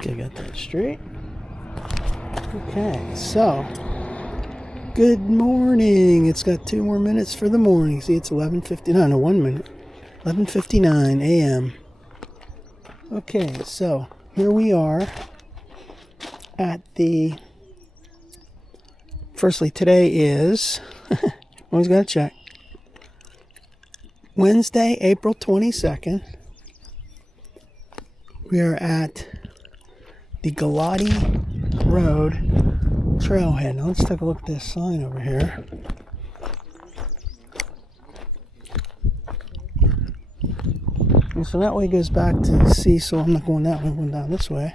Okay, got that straight. Okay, so good morning. It's got 2 more minutes for the morning. See, it's 11:59. No, 1 minute. 11:59 a.m. Okay, so here we are at the. Firstly, today is. Always gotta check. Wednesday, April 22nd. We are at the Galati Road trailhead. Now let's take a look at this sign over here. And so that way goes back to Cecil. I'm not going that way, I'm going down this way.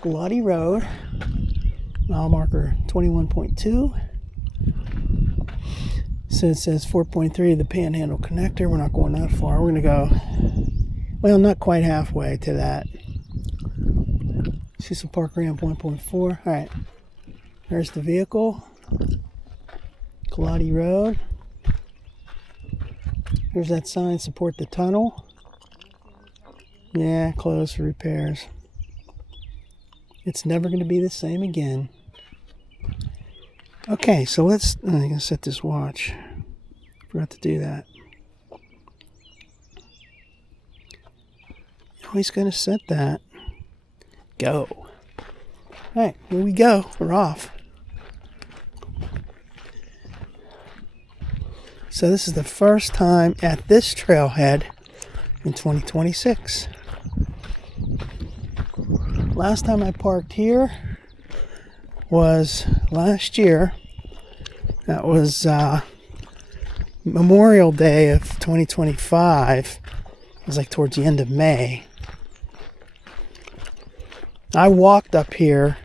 Galati Road, mile marker 21.2. So it says 4.3 the Panhandle Connector. We're not going that far. We're going to go, well, not quite halfway to that. Cecil Park ramp 1.4. Alright. There's the vehicle. Galati Road. There's that sign, support the tunnel. Yeah, closed for repairs. It's never going to be the same again. Okay, so let's, I'm going to set this watch. Forgot to do that. Always going to set that. Go. Alright, here we go. We're off. So this is the first time at this trailhead in 2026. Last time I parked here was last year. That was Memorial Day of 2025. It was like towards the end of May. I walked up here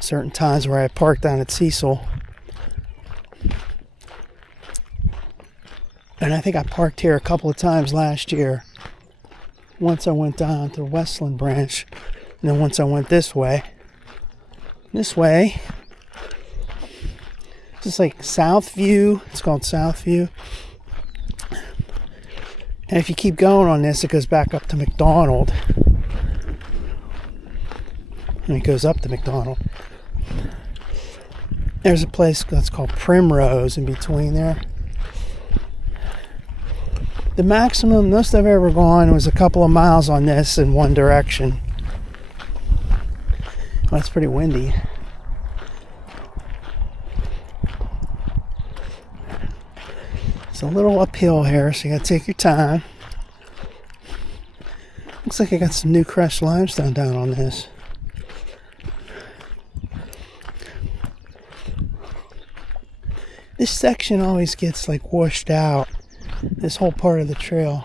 certain times where I parked down at Cecil. And I think I parked here a couple of times last year. Once I went down to the Westland branch, and then once I went this way. This way, just like Southview. It's called Southview. And if you keep going on this, it goes back up to McDonald. And it goes up to McDonald. There's a place that's called Primrose in between there. The maximum, most I've ever gone was a couple of miles on this in one direction. Well, it's pretty windy. It's a little uphill here, so you gotta take your time. Looks like I got some new crushed limestone down on this. This section always gets like washed out. This whole part of the trail.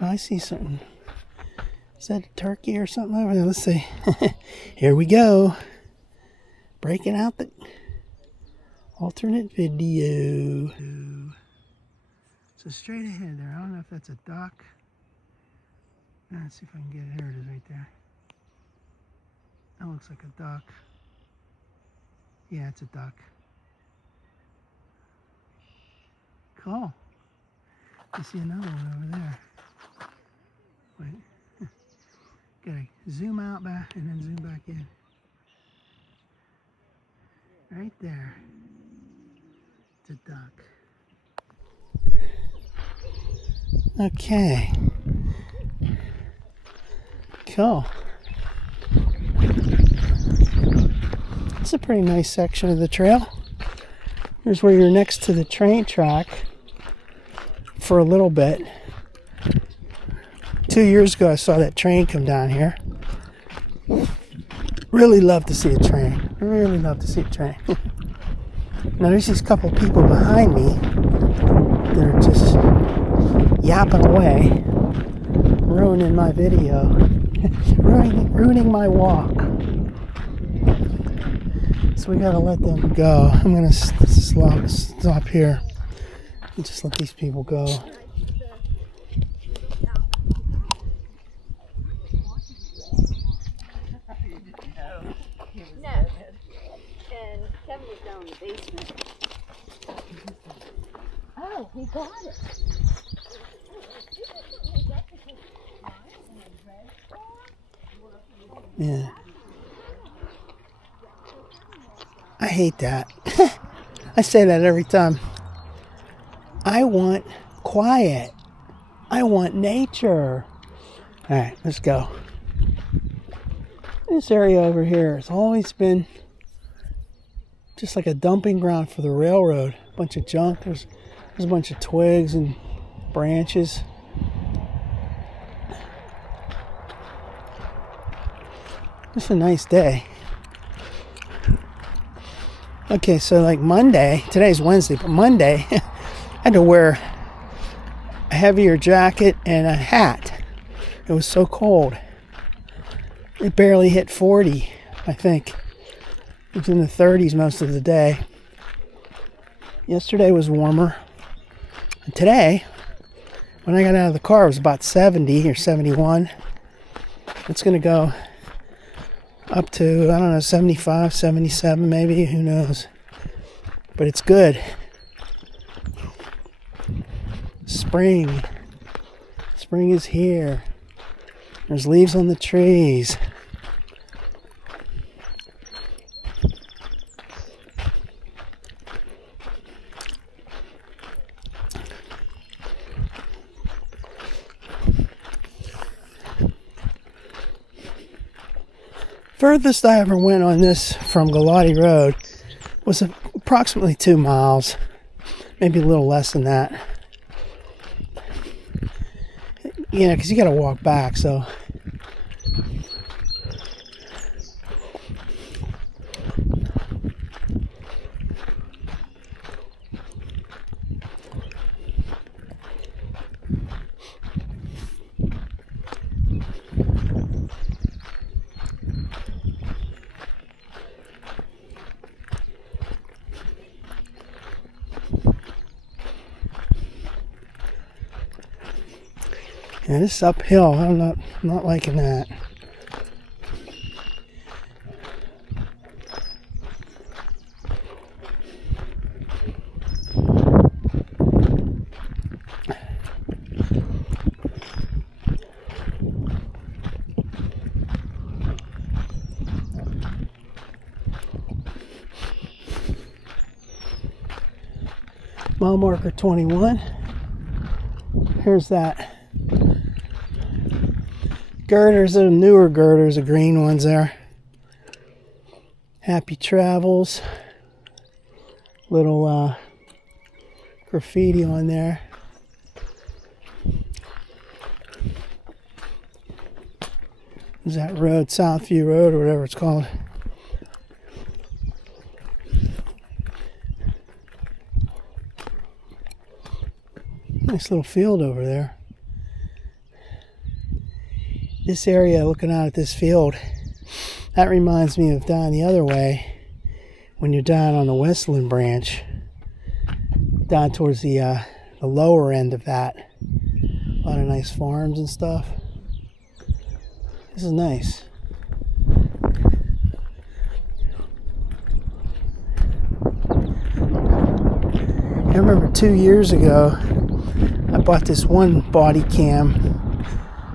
Oh, I see something. Is that a turkey or something over there? Let's see. Here we go. Breaking out the alternate video. So straight ahead there. I don't know if that's a duck. Let's see if I can get it. Here it is right there. That looks like a duck. Yeah, it's a duck. Cool. I see another one over there. Wait. Gotta zoom out back and then zoom back in. Right there. It's a duck. Okay. Cool. It's a pretty nice section of the trail. Here's where you're next to the train track for a little bit. 2 years ago I saw that train come down here. Really love to see a train. Really love to see a train. Now there's these couple people behind me. They're just yapping away, ruining my video, ruining my walk. So we gotta let them go. I'm gonna stop here and just let these people go. No. And Kevin was down down in the basement. Oh, he got it. Yeah. I hate that. I say that every time. I want quiet. I want nature. Alright, let's go. This area over here has always been just like a dumping ground for the railroad. A bunch of junk. There's a bunch of twigs and branches. It's a nice day. Okay, so like Monday, today's Wednesday, but Monday, I had to wear a heavier jacket and a hat. It was so cold. It barely hit 40, I think. It was in the 30s most of the day. Yesterday was warmer. And today, when I got out of the car, it was about 70 or 71. It's going to go up to, I don't know, 75, 77 maybe, who knows. But it's good. Spring. Spring is here. There's leaves on the trees. Furthest I ever went on this from Galati Road was approximately 2 miles, maybe a little less than that. You know, because you got to walk back, so. Yeah, this is uphill. I'm not liking that. Mile marker 21. Here's that. Girders, the newer girders, the green ones there. Happy travels. Little graffiti on there. Is that road, Southview Road, or whatever it's called. Nice little field over there. This area, looking out at this field, that reminds me of down the other way when you're down on the Westland branch, down towards the lower end of that. A lot of nice farms and stuff. This is nice. I remember 2 years ago, I bought this one body cam.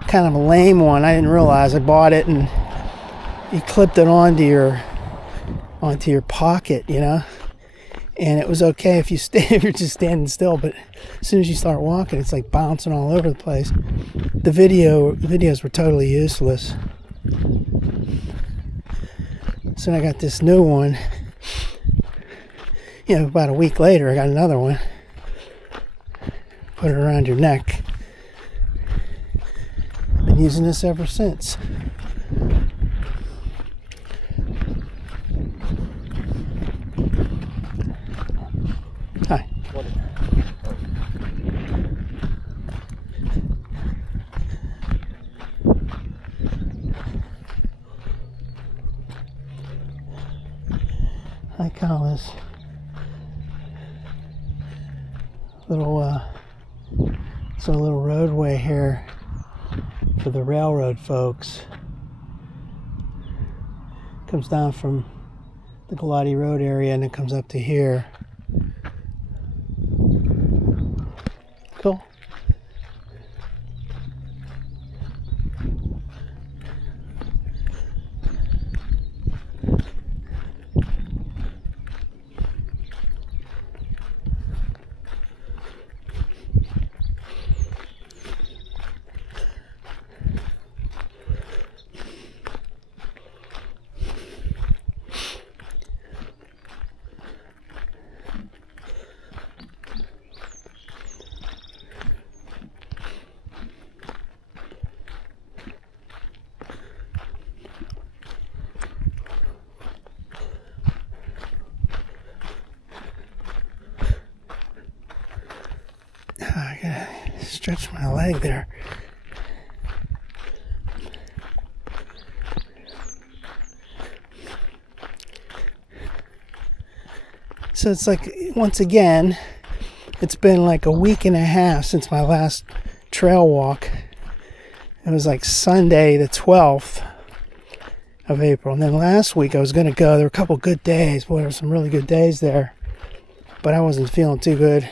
Kind of a lame one. I didn't realize I bought it, and you clipped it onto your pocket, you know. And it was okay if you're just standing still, but as soon as you start walking, it's like bouncing all over the place. The videos were totally useless. So I got this new one. You know, about a week later, I got another one. Put it around your neck. Been using this ever since. Hi. I call this little roadway here for the railroad folks. Comes down from the Galati Road area, and it comes up to here. Cool. I gotta stretch my leg there. So it's like, once again, it's been like a week and a half since my last trail walk. It was like Sunday the 12th of April. And then last week I was going to go. There were a couple good days. Boy, there were some really good days there. But I wasn't feeling too good.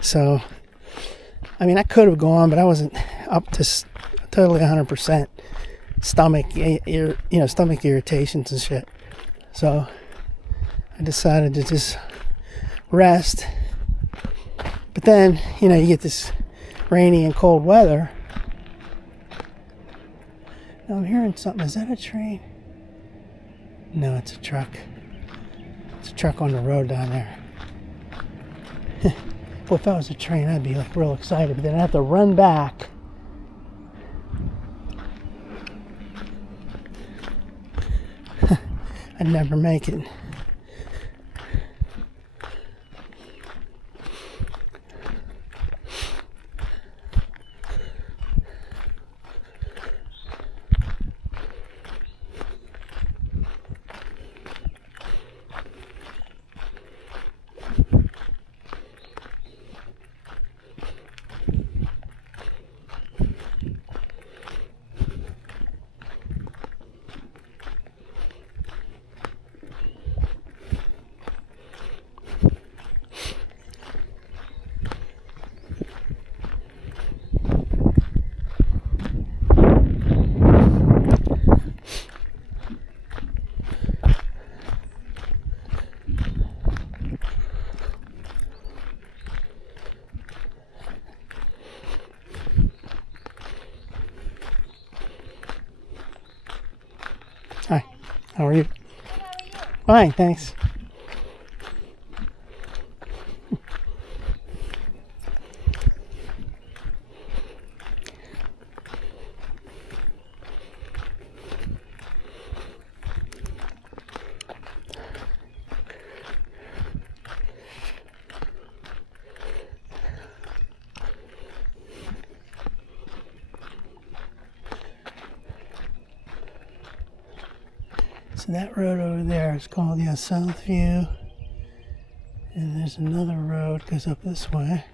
So, I mean, I could have gone, but I wasn't up to totally 100% stomach irritations and shit. So, I decided to just rest. But then, you get this rainy and cold weather. Now I'm hearing something. Is that a train? No, it's a truck. It's a truck on the road down there. Well, if that was a train, I'd be like real excited, but then I'd have to run back. I'd never make it. Hi, how are you? Good, how are you? Fine, thanks. So that road over there is called Southview, and there's another road goes up this way.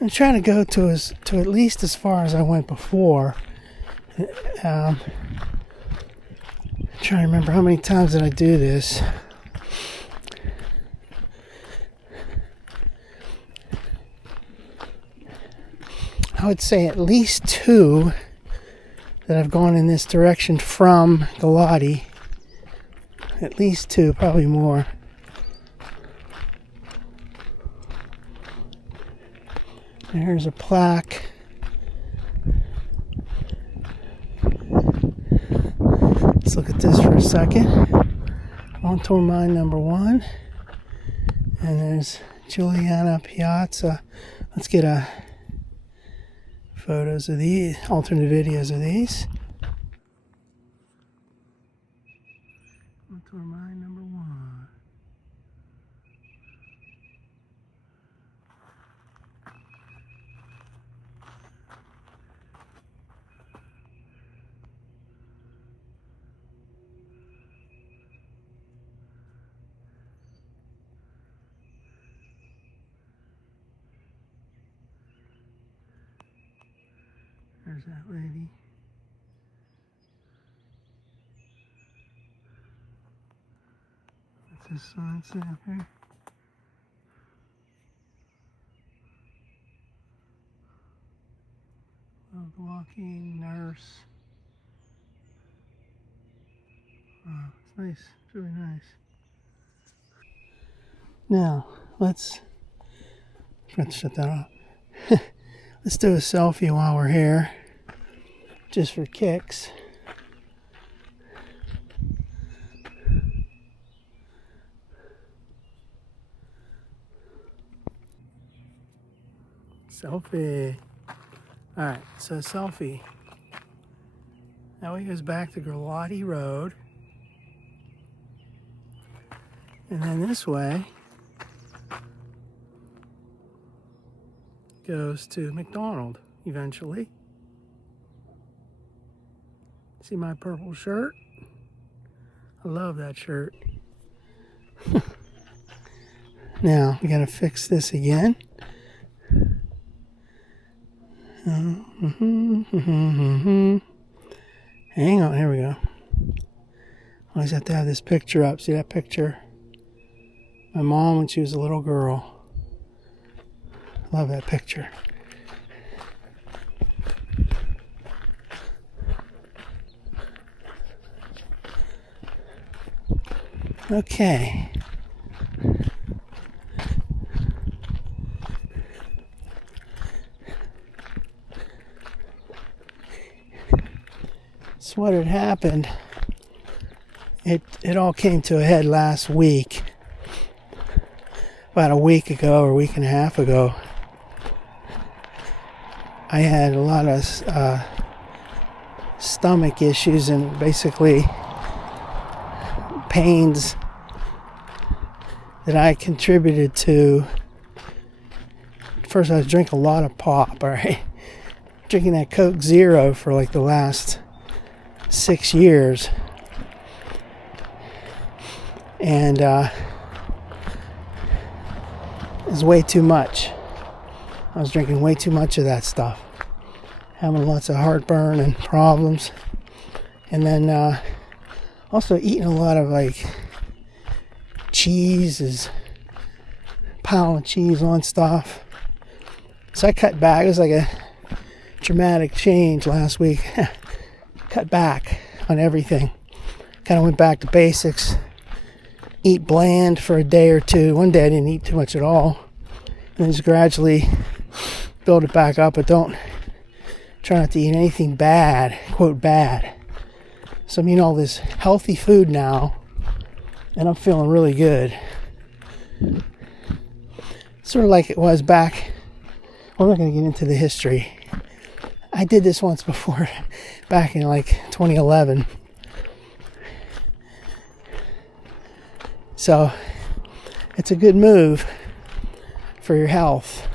I'm trying to go to at least as far as I went before. I'm trying to remember how many times did I do this. I would say at least 2 that I've gone in this direction from Galati. At least 2, probably more. There's a plaque. Let's look at this for a second. Montour mine number 1. And there's Juliana Piazza. Let's get photos of these, alternate videos of these. Montour mine number 1. There's that lady. What's this sign say up here? Dog walking nurse. Oh, it's nice. It's really nice. Now, let's forgot to shut that off. Let's do a selfie while we're here, just for kicks. Selfie. All right, so selfie. Now he goes back to Galati Road, and then this way goes to McDonald eventually. See my purple shirt? I love that shirt. Now we gotta fix this again. Hang on, here we go. Always have to have this picture up. See that picture? My mom when she was a little girl. Love that picture. Okay. So what had happened, it all came to a head last week. About a week ago or a week and a half ago, I had a lot of stomach issues and basically pains that I contributed to. First, I was drinking a lot of pop, all right? Drinking that Coke Zero for like the last 6 years. And it was way too much. I was drinking way too much of that stuff. Having lots of heartburn and problems. And then also eating a lot of like cheese, pile of cheese on stuff. So I cut back. It was like a dramatic change last week. Cut back on everything. Kind of went back to basics. Eat bland for a day or two. One day I didn't eat too much at all. And just gradually build it back up, but try not to eat anything bad, quote bad. So I'm eating all this healthy food now, and I'm feeling really good. Sort of like it was back. I'm not going to get into the history. I did this once before, back in like 2011. So it's a good move for your health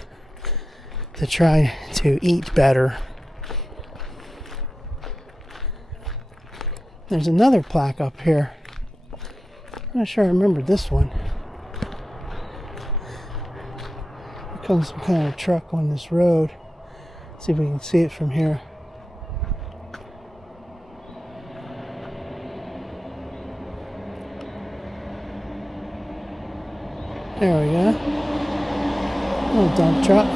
to try to eat better. There's another plaque up here. I'm not sure I remember this one. There comes some kind of truck on this road. Let's see if we can see it from here. There we go. Little dump truck.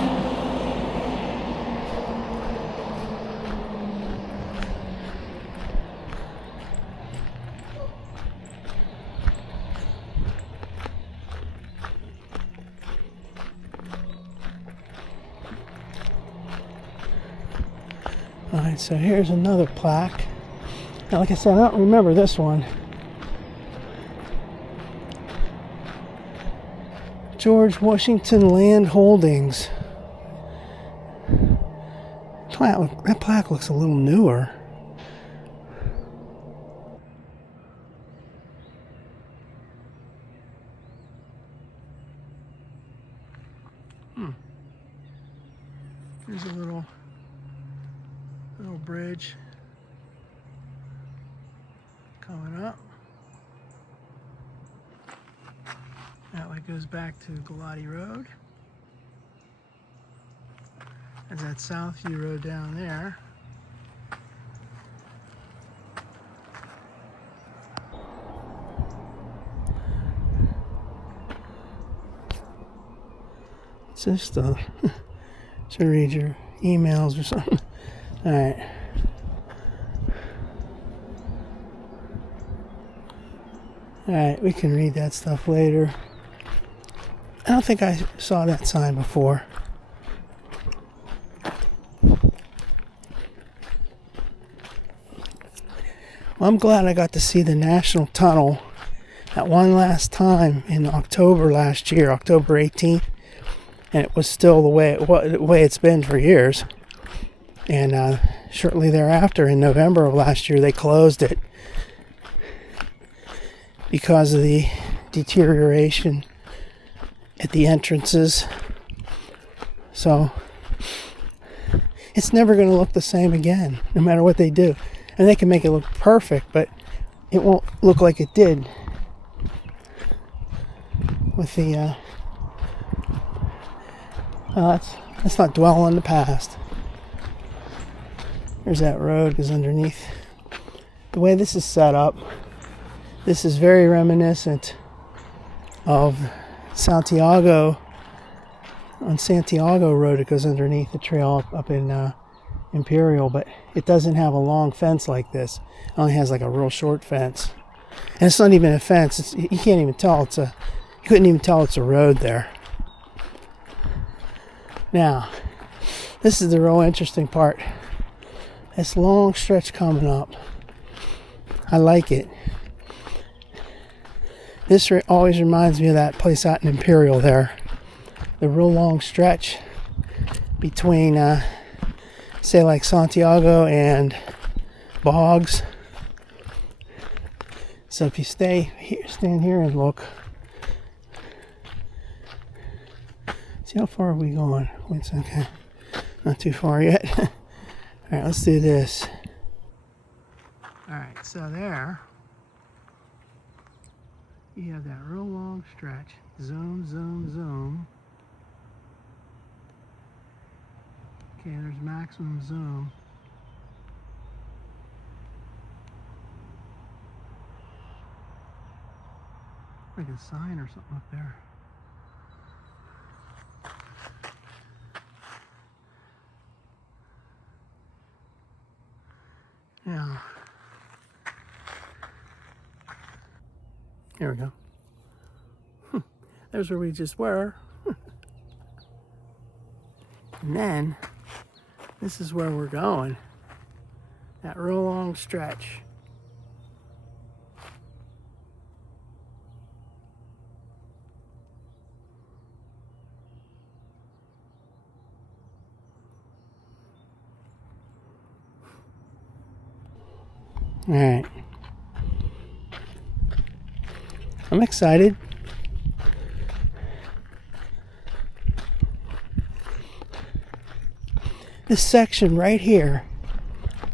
Alright, so here's another plaque. Now, like I said, I don't remember this one. George Washington Land Holdings. That plaque looks a little newer. There's a little bridge coming up. That way goes back to Galati Road. There's that Southview Road down there. It's just to read your emails or something. Alright. Alright, we can read that stuff later. I don't think I saw that sign before. Well, I'm glad I got to see the National Tunnel that one last time in October last year, October 18th. And it was still the way it's been for years. And shortly thereafter, in November of last year, they closed it because of the deterioration at the entrances. So it's never going to look the same again, no matter what they do. And they can make it look perfect, but it won't look like it did with the let's not dwell on the past. There's that road goes underneath. The way this is set up, this is very reminiscent of Santiago. On Santiago Road, it goes underneath the trail up in Imperial, but it doesn't have a long fence like this. It only has like a real short fence, and it's not even a fence. You can't even tell you couldn't even tell it's a road there. Now, this is the real interesting part. This long stretch coming up. I like it. This always reminds me of that place out in Imperial there. The real long stretch between, say, like Santiago and Boggs. So if you stand here and look. See how far are we going? Wait a second. Not too far yet. Alright, let's do this. Alright, so there you have that real long stretch. Zoom, zoom, zoom. Okay, there's maximum zoom. Like a sign or something up there. Yeah. Here we go. There's where we just were. And then, this is where we're going. That real long stretch. All right. I'm excited. This section right here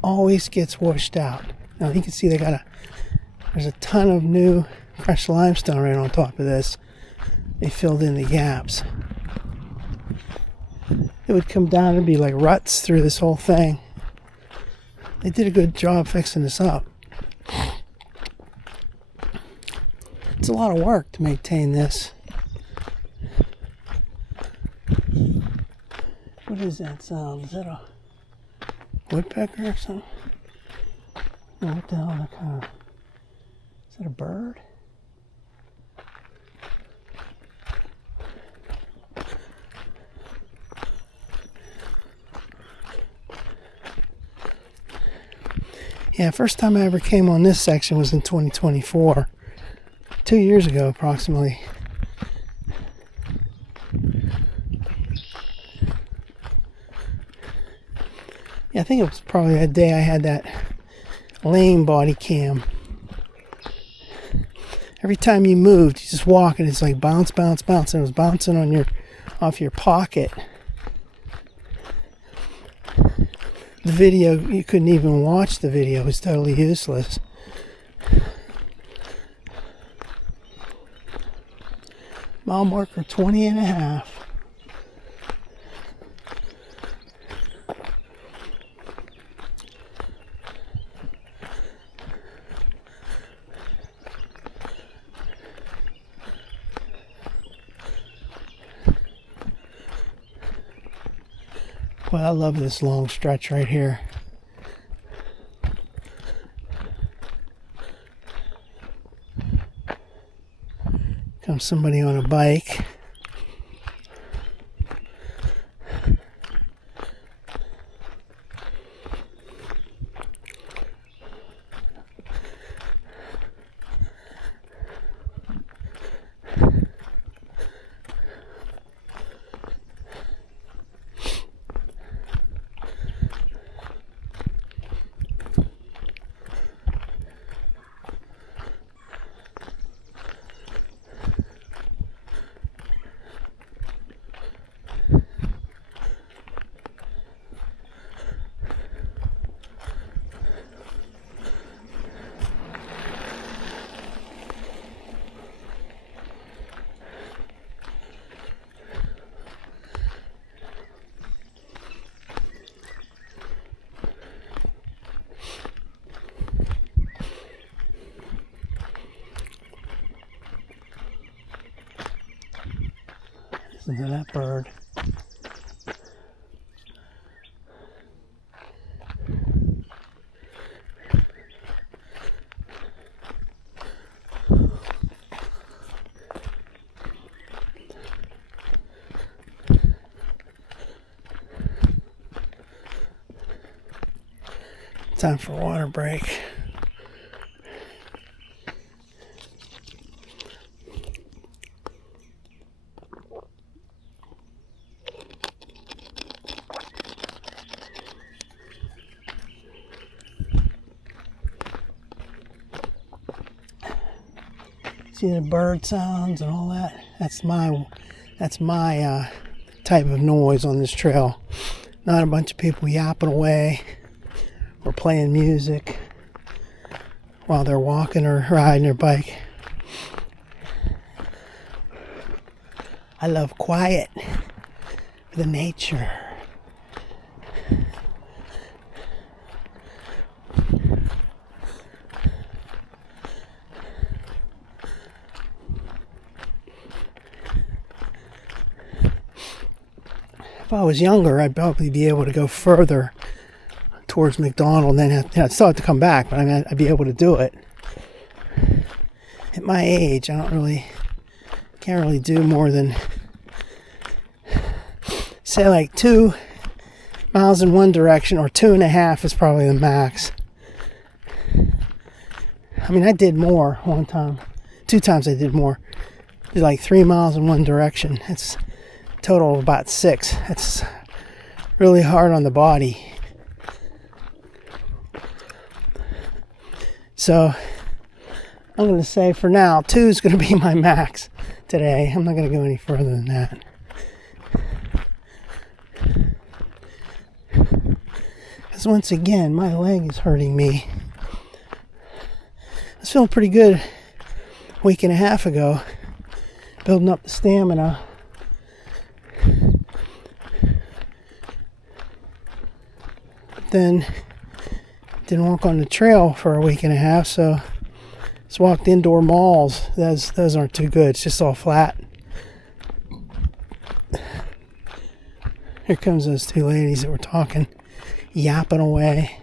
always gets washed out. Now you can see there's a ton of new fresh limestone right on top of this. They filled in the gaps. It would come down and be like ruts through this whole thing. They did a good job fixing this up. It's a lot of work to maintain this. What is that sound? Is that a woodpecker or something? No, what the hell? Is that a bird? Yeah, first time I ever came on this section was in 2024. 2 years ago, approximately. Yeah, I think it was probably that day I had that lame body cam. Every time you moved, you just walk and it's like bounce, bounce, bounce, and it was bouncing on off your pocket. The video, you couldn't even watch the video. It was totally useless. Mile marker 20 and a half. Well, I love this long stretch right here. Comes somebody on a bike. Listen to that bird. Time for water break. See the bird sounds and all that? That's my type of noise on this trail. Not a bunch of people yapping away or playing music while they're walking or riding their bike. I love quiet, the nature. If I was younger, I'd probably be able to go further towards McDonald, and then I'd still have to come back, but I mean, I'd be able to do it. At my age, can't really do more than, say, like 2 miles in one direction, or 2.5 is probably the max. I mean, I did more one time. 2 times I did more. Did like 3 miles in one direction. It's total of about 6. It's really hard on the body. So I'm going to say for now 2 is going to be my max today. I'm not going to go any further than that. Because once again, my leg is hurting me. I was feeling pretty good a week and a half ago, building up the stamina. Then didn't walk on the trail for a week and a half, so just walked indoor malls. Those aren't too good. It's just all flat. Here comes those 2 ladies that were talking, yapping away.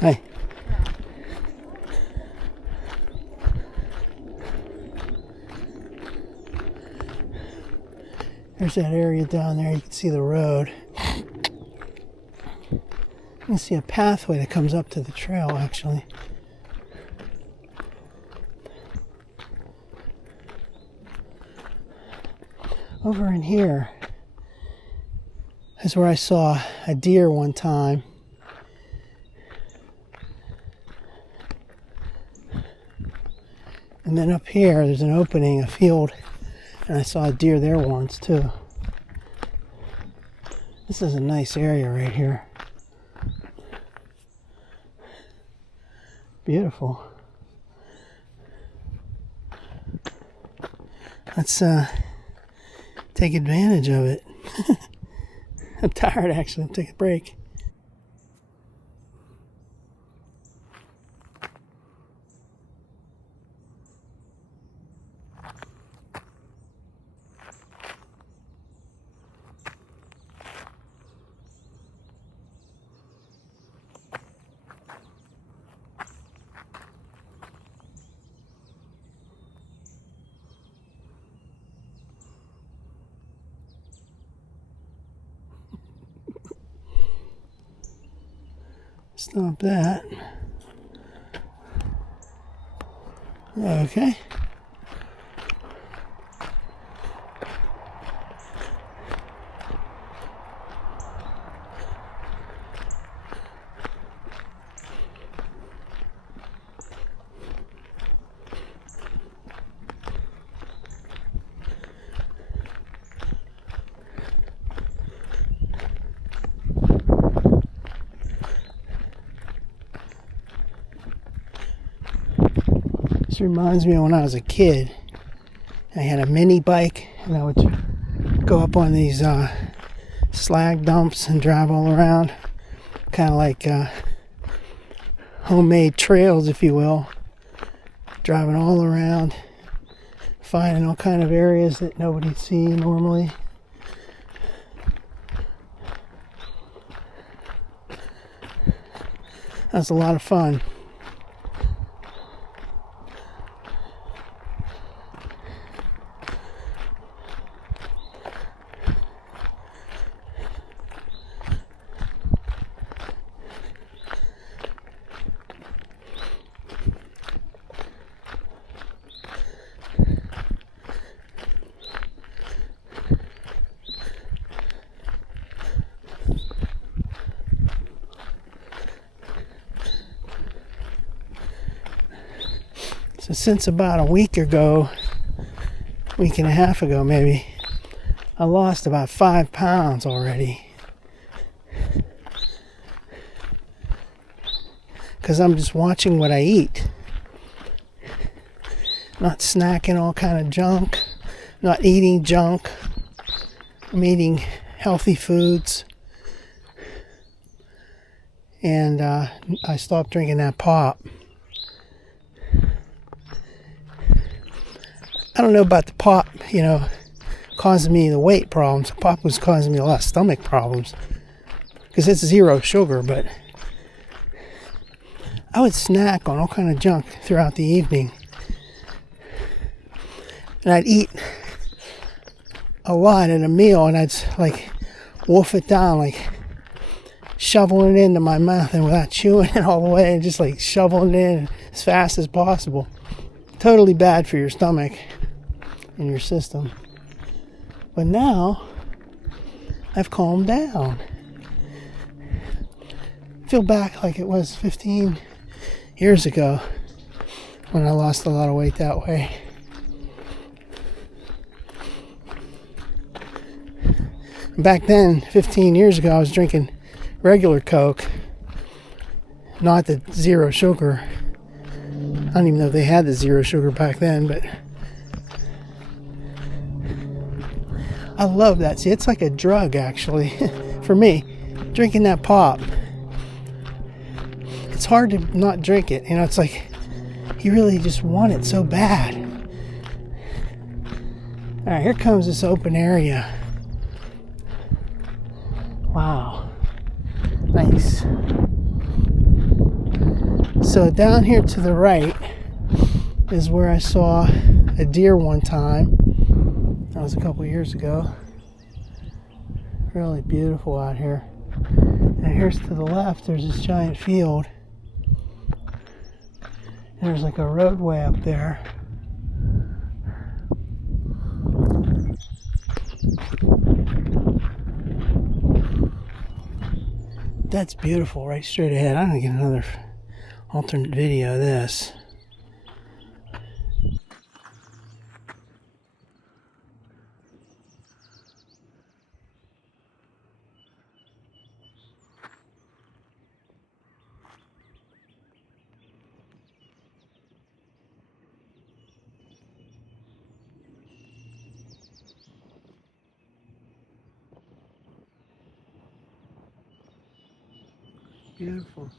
Hey. There's that area down there. You can see the road. You can see a pathway that comes up to the trail, actually. Over in here is where I saw a deer one time. And then up here, there's an opening, a field, and I saw a deer there once too. This is a nice area right here. Beautiful. Let's take advantage of it. I'm tired actually. I'm taking a break. Stop that. Okay. This reminds me of when I was a kid. I had a mini bike and I would go up on these slag dumps and drive all around. Kind of like homemade trails, if you will. Driving all around, finding all kind of areas that nobody'd see normally. That was a lot of fun. So since about a week and a half ago maybe, I lost about 5 pounds already. Because I'm just watching what I eat. Not snacking all kind of junk. Not eating junk. I'm eating healthy foods. And I stopped drinking that pop. I don't know about the pop, causing me the weight problems. The pop was causing me a lot of stomach problems because it's 0 sugar, but I would snack on all kind of junk throughout the evening. And I'd eat a lot at a meal and I'd like wolf it down, like shoveling it into my mouth and without chewing it all the way and just like shoveling it in as fast as possible. Totally bad for your stomach and your system. But now I've calmed down. I feel back like it was 15 years ago when I lost a lot of weight that way. Back then, 15 years ago, I was drinking regular Coke, not the 0 sugar. I don't even know if they had the 0 sugar back then, but I love that. See, it's like a drug, actually, for me. Drinking that pop. It's hard to not drink it. It's like you really just want it so bad. All right, here comes this open area. Wow. Nice. So down here to the right is where I saw a deer one time. That was a couple years ago. Really beautiful out here. And here's to the left, there's this giant field. And there's like a roadway up there. That's beautiful, right straight ahead. I'm gonna get another alternate video of this. Beautiful.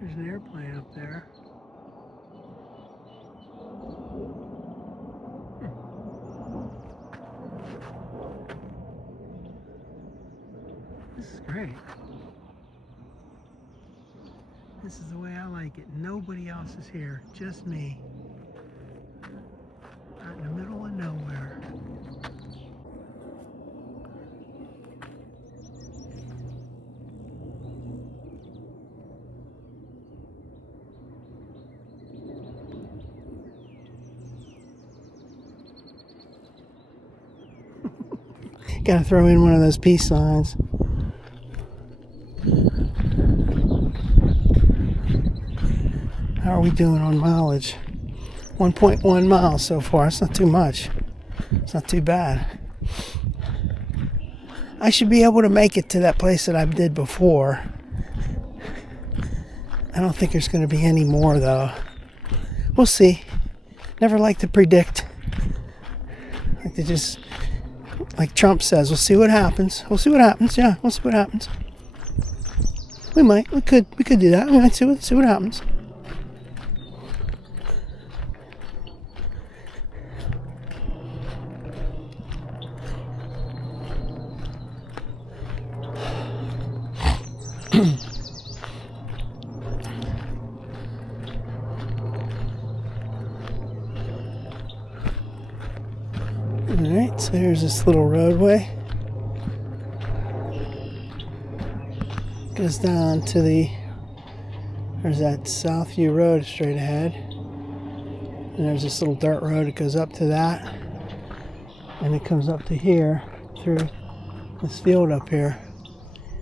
There's an airplane up there. This is great. This is the way I like it. Nobody else is here, just me. Out in the middle of nowhere. Gotta throw in one of those peace signs. How are we doing on mileage? 1.1 miles so far. It's not too much. It's not too bad. I should be able to make it to that place that I did before. I don't think there's going to be any more though. We'll see. Never like to predict. Like to just, like Trump says, we'll see what happens. We'll see what happens. Yeah, we'll see what happens. We could do that. We might see what happens. Alright, so here's this little roadway. Goes down to there's that Southview road straight ahead. And there's this little dirt road that goes up to that. And it comes up to here through this field up here.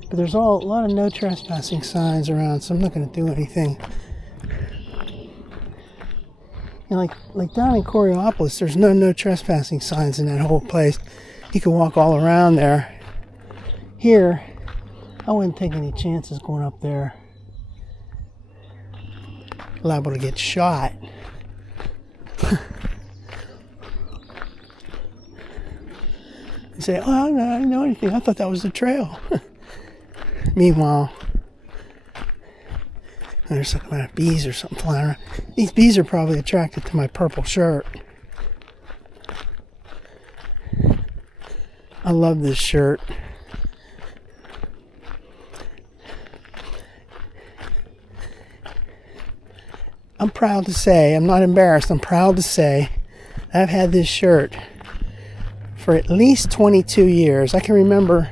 But there's a lot of no trespassing signs around, so I'm not going to do anything. And like down in Coriopolis, there's no trespassing signs in that whole place. You can walk all around there. Here, I wouldn't take any chances going up there. Liable to get shot. You say, oh, I don't know anything. I thought that was the trail. Meanwhile, there's some kind of bees or something flying around. These bees are probably attracted to my purple shirt. I love this shirt. I'm proud to say, I'm not embarrassed, I'm proud to say that I've had this shirt for at least 22 years. I can remember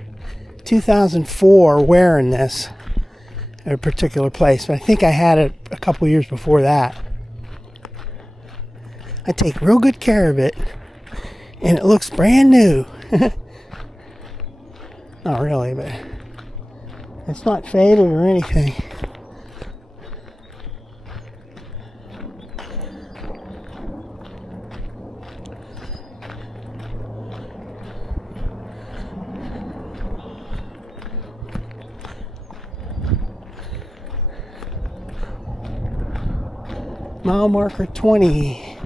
2004 wearing this at a particular place, but I think I had it a couple years before that. I take real good care of it, and it looks brand new. Not really, but it's not faded or anything. Mile marker 20.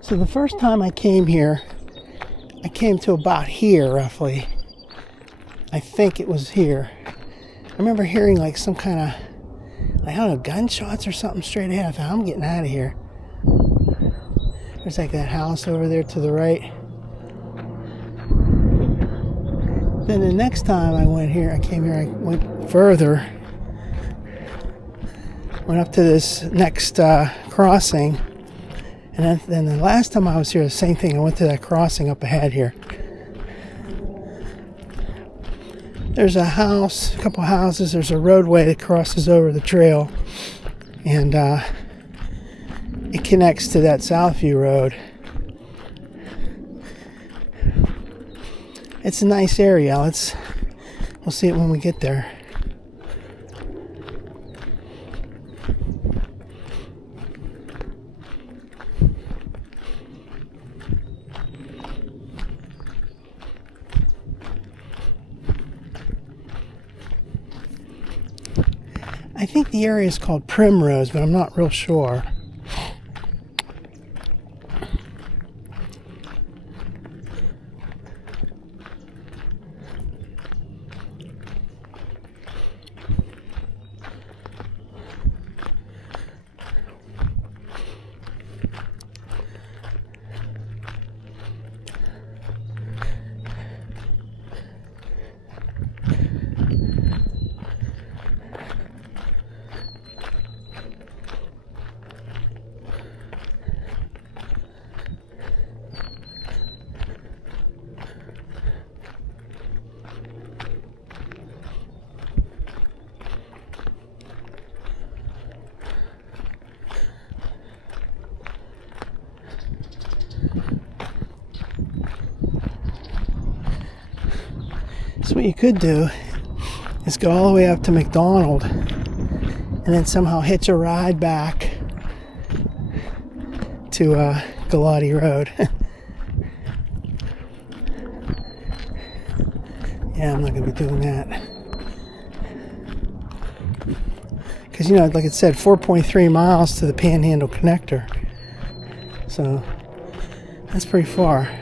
So the first time I came here, I came to about here roughly. I think it was here. I remember hearing like some kind of, I don't know, gunshots or something straight ahead. I thought, I'm getting out of here. There's like that house over there to the right. Then the next time I went here, I came here, I went further. Went up to this next crossing. And then the last time I was here, the same thing. I went to that crossing up ahead here. There's a house, a couple houses. There's a roadway that crosses over the trail. And it connects to that Southview road. It's a nice area. We'll see it when we get there. I think the area is called Primrose, but I'm not real sure. So what you could do is go all the way up to McDonald and then somehow hitch a ride back to Galati Road. Yeah, I'm not going to be doing that. Because, you know, like it said, 4.3 miles to the Panhandle Connector. So, that's pretty far.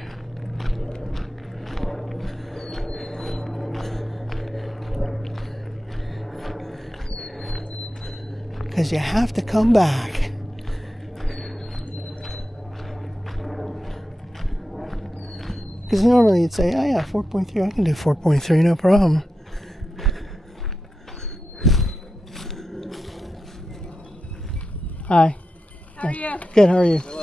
Because you have to come back. Because normally you'd say, oh yeah, 4.3, I can do 4.3, no problem. Hi. How are you? Good, how are you? Hello.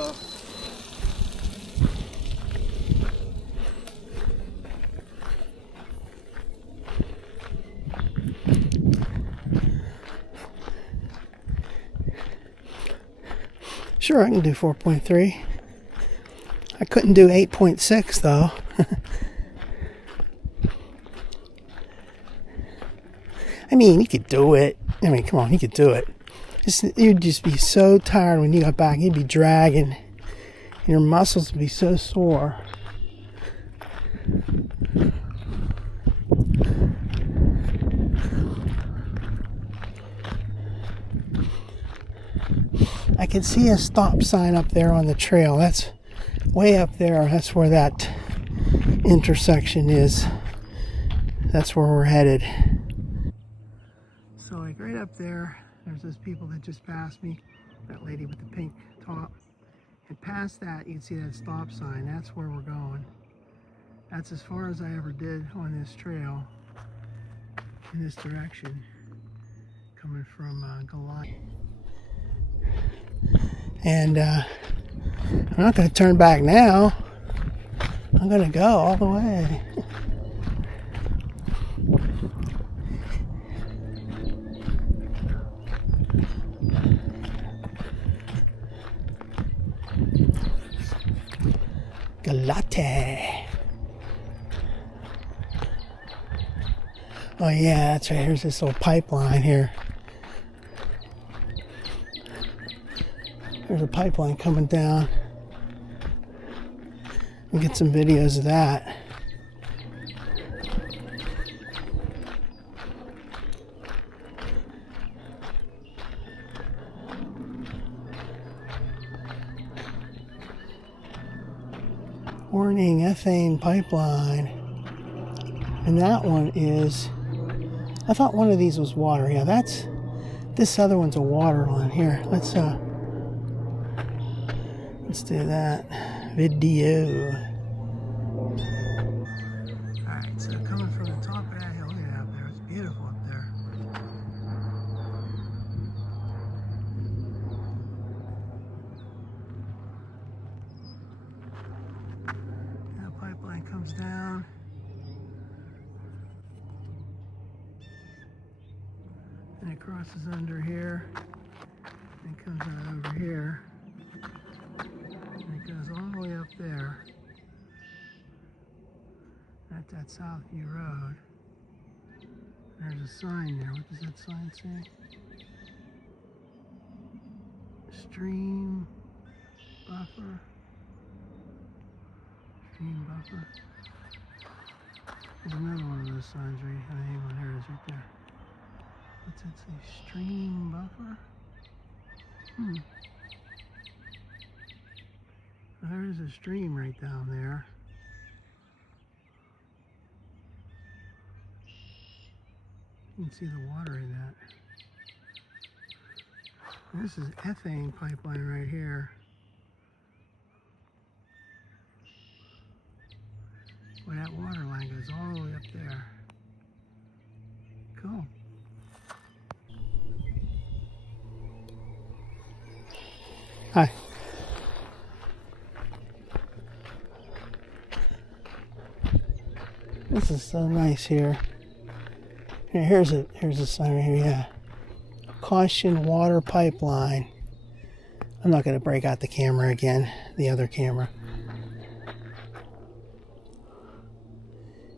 Sure, I can do 4.3. I couldn't do 8.6 though. I mean, you could do it. I mean, come on, you could do it. You'd just be so tired when you got back. You'd be dragging. Your muscles would be so sore. I can see a stop sign up there on the trail. That's way up there. That's where that intersection is. That's where we're headed. So like right up there, there's those people that just passed me. That lady with the pink top. And past that, you can see that stop sign. That's where we're going. That's as far as I ever did on this trail in this direction, coming from Goliath. And I'm not going to turn back now. I'm going to go all the way. Galate. Oh yeah, that's right. Here's this little pipeline here. There's a pipeline coming down. We'll get some videos of that. Warning, ethane pipeline. And that one is, I thought one of these was water. Yeah, this other one's a water one. Here, let's do that. Video. Alright, so coming from the top of that hill, look at that up there. It's beautiful up there. That pipeline comes down. And it crosses under here. And comes out over here. And it goes all the way up there. At that Southview Road. There's a sign there. What does that sign say? Stream buffer. Stream buffer. There's another one of those signs right here. Hang on, there it is right there. What's it say? Stream buffer? There's a stream right down there. You can see the water in that. This is ethane pipeline right here. Well, that water line goes all the way up there. Cool. Hi. This is so nice here. Here's a sign right here, yeah. Caution water pipeline. I'm not going to break out the camera again, the other camera.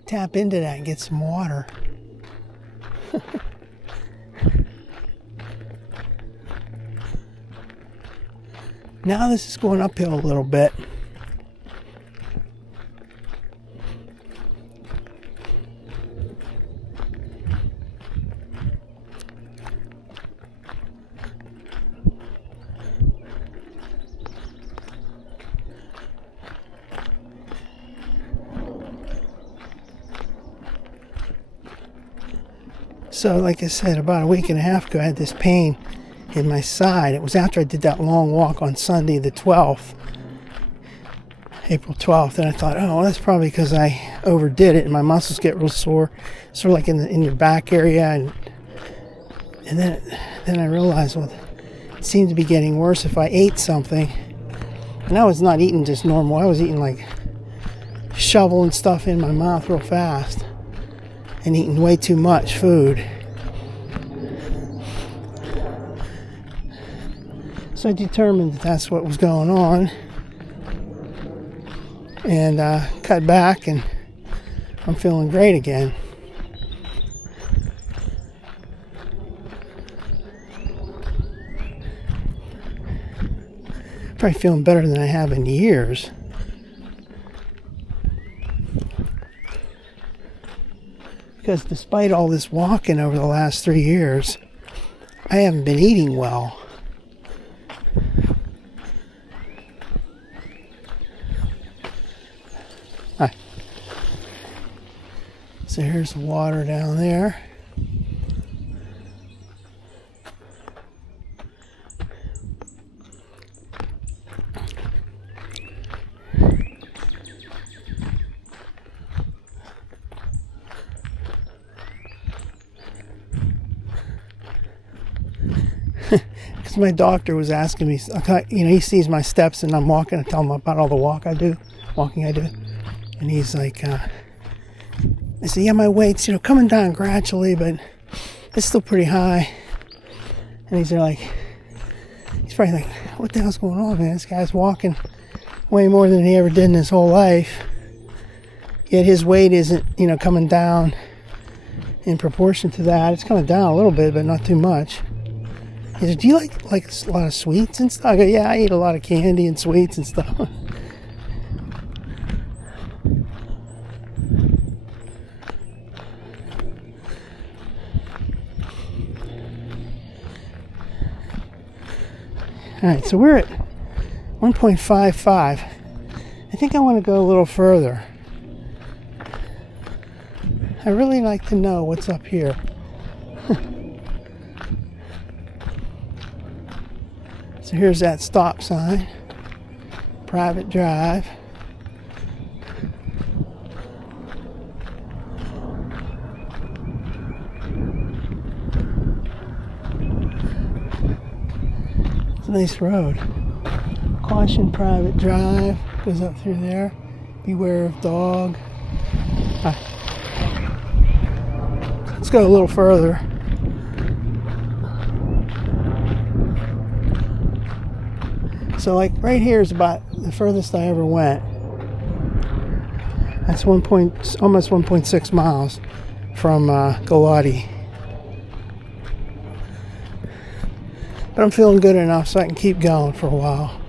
Tap into that and get some water. Now this is going uphill a little bit. So like I said, about a week and a half ago, I had this pain in my side. It was after I did that long walk on Sunday the 12th, April 12th, and I thought, oh, well, that's probably because I overdid it and my muscles get real sore, sort of like in your back area, and then I realized, well, it seemed to be getting worse if I ate something. And I was not eating just normal. I was eating like shoveling stuff in my mouth real fast and eating way too much food. So I determined that that's what was going on, and cut back, and I'm feeling great again. Probably feeling better than I have in years. Because despite all this walking over the last 3 years, I haven't been eating well. Hi. So here's the water down there. Because my doctor was asking me, he sees my steps and I'm walking. I tell him about all the walking I do. And he's like, I said, yeah, my weight's, coming down gradually, but it's still pretty high. And he's probably like, what the hell's going on, man? This guy's walking way more than he ever did in his whole life. Yet his weight isn't, coming down in proportion to that. It's coming down a little bit, but not too much. He said, do you like a lot of sweets and stuff? I go, yeah, I eat a lot of candy and sweets and stuff. Alright, so we're at 1.55. I think I want to go a little further. I really like to know what's up here. So here's that stop sign. Private drive. It's a nice road. Caution private drive. Goes up through there. Beware of dog. Let's go a little further. So like right here is about the furthest I ever went. That's almost 1.6 miles from Galati. But I'm feeling good enough so I can keep going for a while.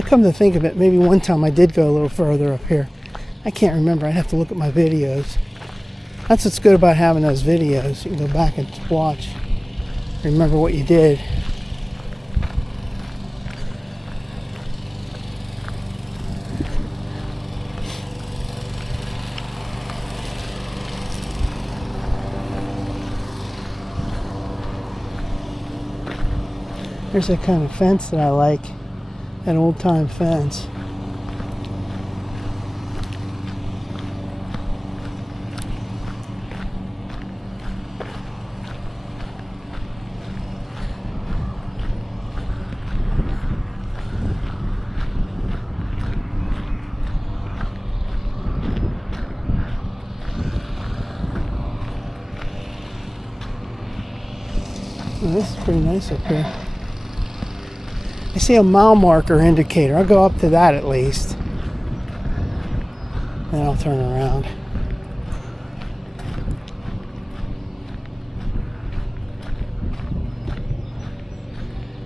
Yeah, come to think of it, maybe one time I did go a little further up here. I can't remember. I'd have to look at my videos. That's what's good about having those videos. You can go back and watch. Remember what you did. There's that kind of fence that I like. That old-time fence. Oh, this is pretty nice up here. I see a mile marker indicator. I'll go up to that at least. Then I'll turn around.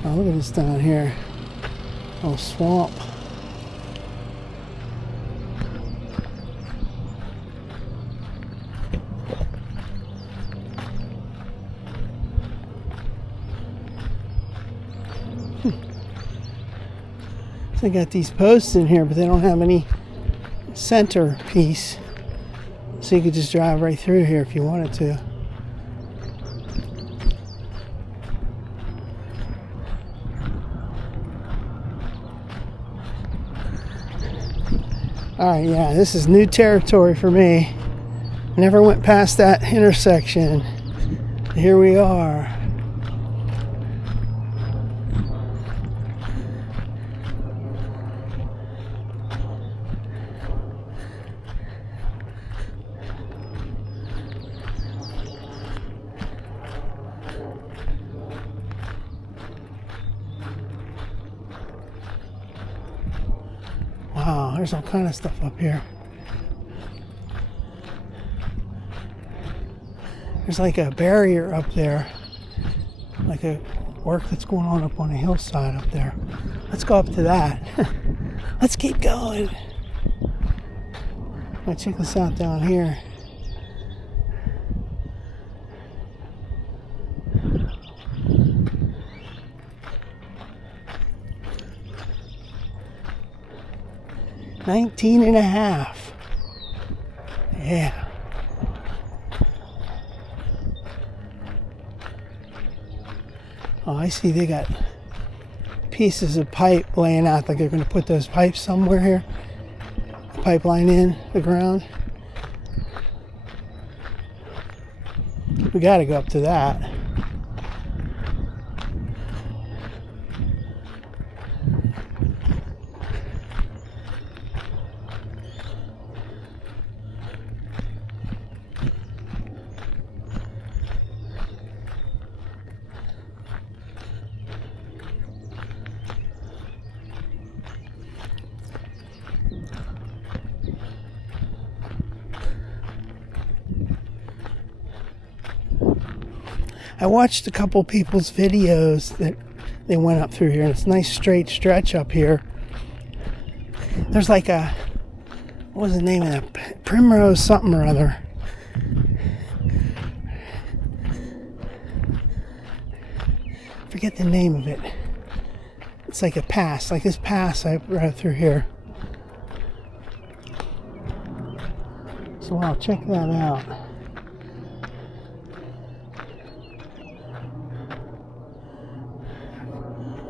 Oh, look at this down here. Oh, swamp. They got these posts in here, but they don't have any center piece. So you could just drive right through here if you wanted to. Alright, yeah, this is new territory for me. Never went past that intersection. Here we are. Wow, there's all kind of stuff up here. There's like a barrier up there, like a work that's going on up on a hillside up there. Let's go up to that. Let's keep going. Now check this out down here. $19.50. Yeah. Oh, I see they got pieces of pipe laying out, like they're going to put those pipes somewhere here. A pipeline in the ground. We got to go up to that. I watched a couple people's videos that they went up through here, and it's a nice straight stretch up here. There's like a, what was the name of that? Primrose something or other. Forget the name of it. It's like a pass, like this pass I rode through here. So I'll check that out.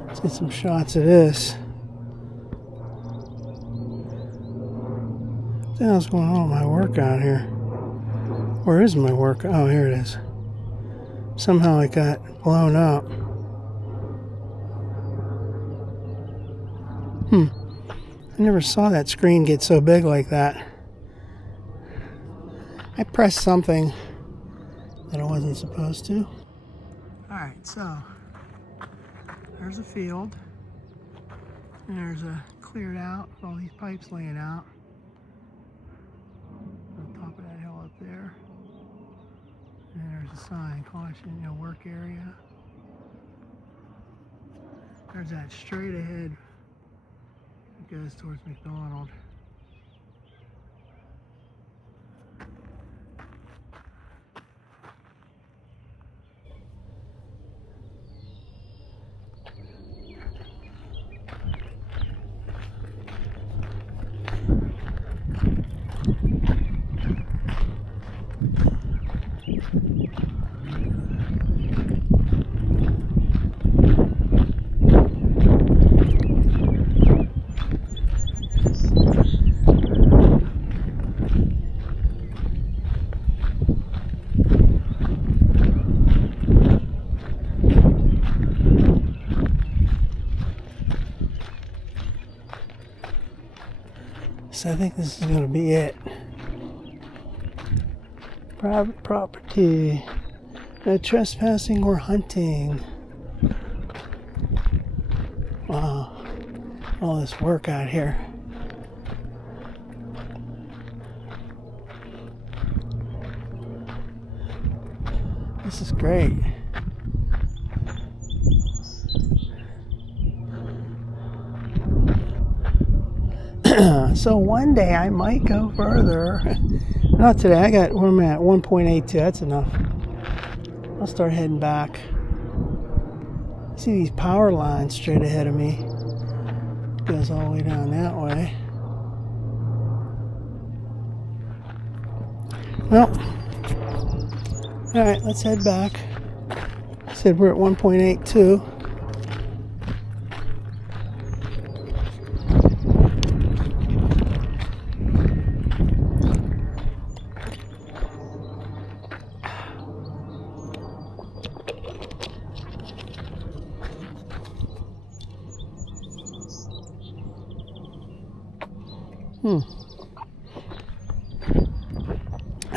Let's get some shots of this. What the hell's going on with my workout here? Where is my workout? Oh, here it is. Somehow it got blown up. I never saw that screen get so big like that. I pressed something that I wasn't supposed to. Alright, so there's a field, and there's a cleared out with all these pipes laying out on the top of that hill up there. And there's a sign, caution, work area. There's that straight ahead It goes towards McDonald. So I think this is going to be it. Private property. No trespassing or hunting. Wow. All this work out here. This is great. So one day I might go further. Not today. I got where I'm at 1.82. That's enough. I'll start heading back. See these power lines straight ahead of me. Goes all the way down that way. Well, all right. Let's head back. Said we're at 1.82.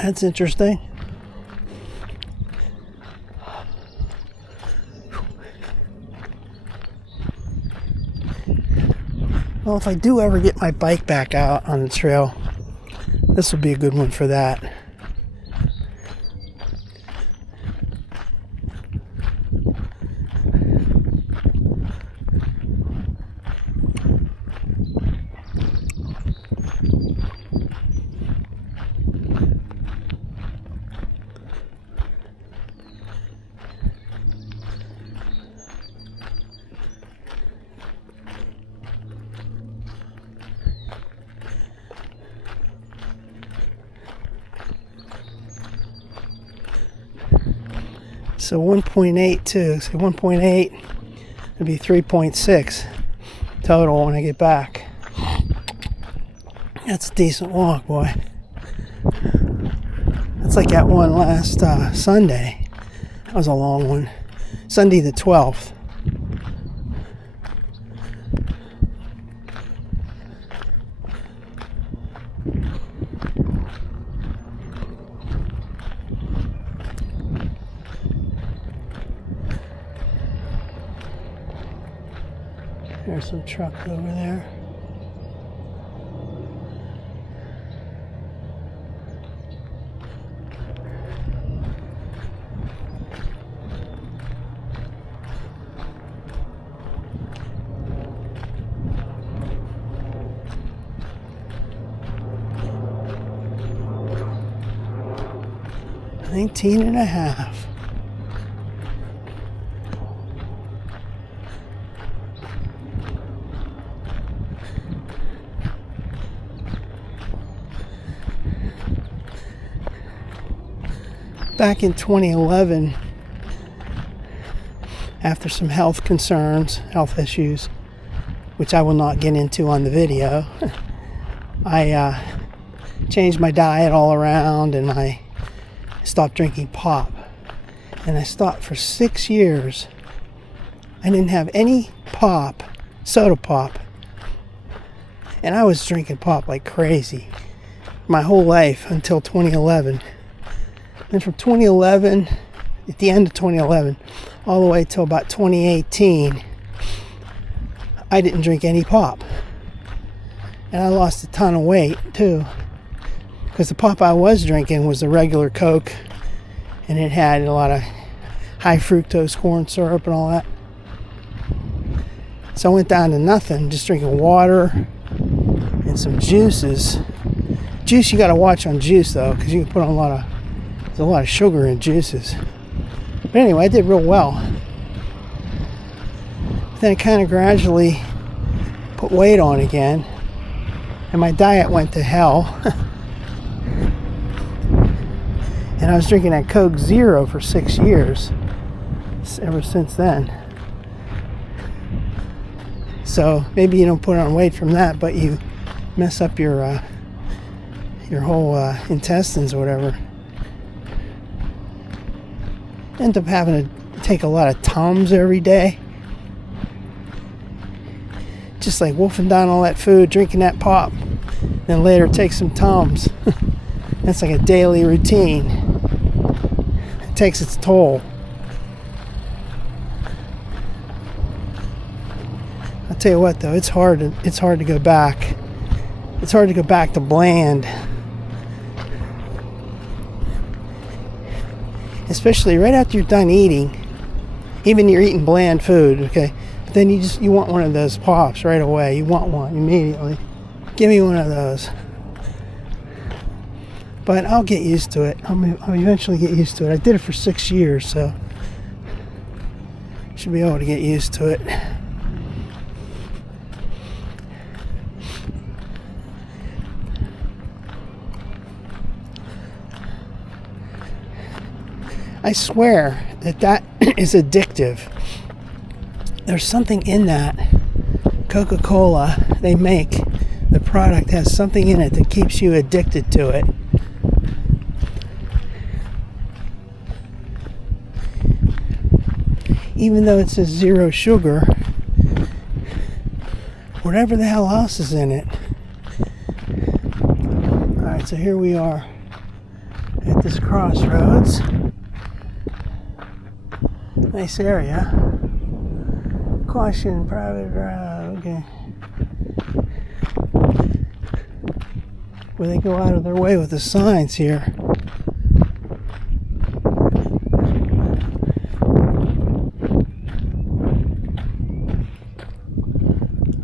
That's interesting. Well, if I do ever get my bike back out on the trail, this will be a good one for that. So 1.82, so 1.8 would be 3.6 total when I get back. That's a decent walk, boy. That's like that one last Sunday. That was a long one. Sunday the 12th. There's some trucks over there. $19.50. Back in 2011, after some health concerns, health issues, which I will not get into on the video, I changed my diet all around and I stopped drinking pop. And I stopped for 6 years. I didn't have any pop, soda pop. And I was drinking pop like crazy my whole life until 2011. And from 2011, at the end of 2011, all the way till about 2018, I didn't drink any pop. And I lost a ton of weight, too. Because the pop I was drinking was the regular Coke, and it had a lot of high fructose corn syrup and all that. So I went down to nothing, just drinking water and some juices. Juice you got to watch on juice though, because you can put on there's a lot of sugar in juices. But anyway, I did real well. Then I kind of gradually put weight on again, and my diet went to hell. And I was drinking that Coke Zero for 6 years, ever since then. So maybe you don't put on weight from that, but you mess up your whole intestines or whatever. End up having to take a lot of Tums every day. Just like wolfing down all that food, drinking that pop, then later take some Tums. That's like a daily routine. It takes its toll. I'll tell you what though, it's hard to go back. It's hard to go back to bland. Especially right after you're done eating. Even you're eating bland food, okay? But then you want one of those pops right away. You want one immediately. Give me one of those. But I'll get used to it. I'll eventually get used to it. I did it for 6 years, so should be able to get used to it. I swear that is addictive. There's something in that Coca-Cola they make. The product has something in it that keeps you addicted to it. Even though it says 0 sugar, whatever the hell else is in it. Alright, so here we are at this crossroads. Nice area. Caution, private drive, okay. Where they go out of their way with the signs here.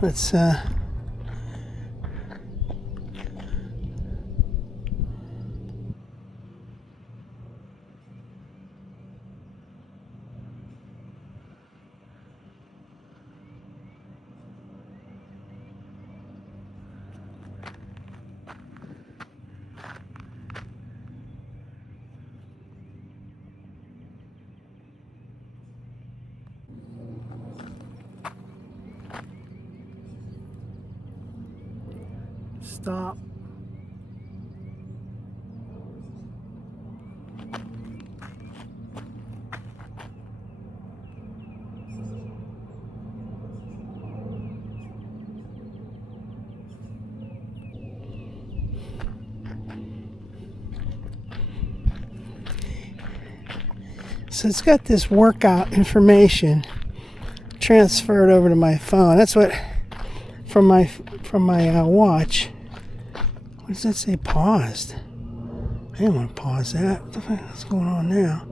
Let's stop. So it's got this workout information transferred over to my phone. That's what from my watch. What does that say? Paused. I didn't want to pause that. What the fuck is going on now?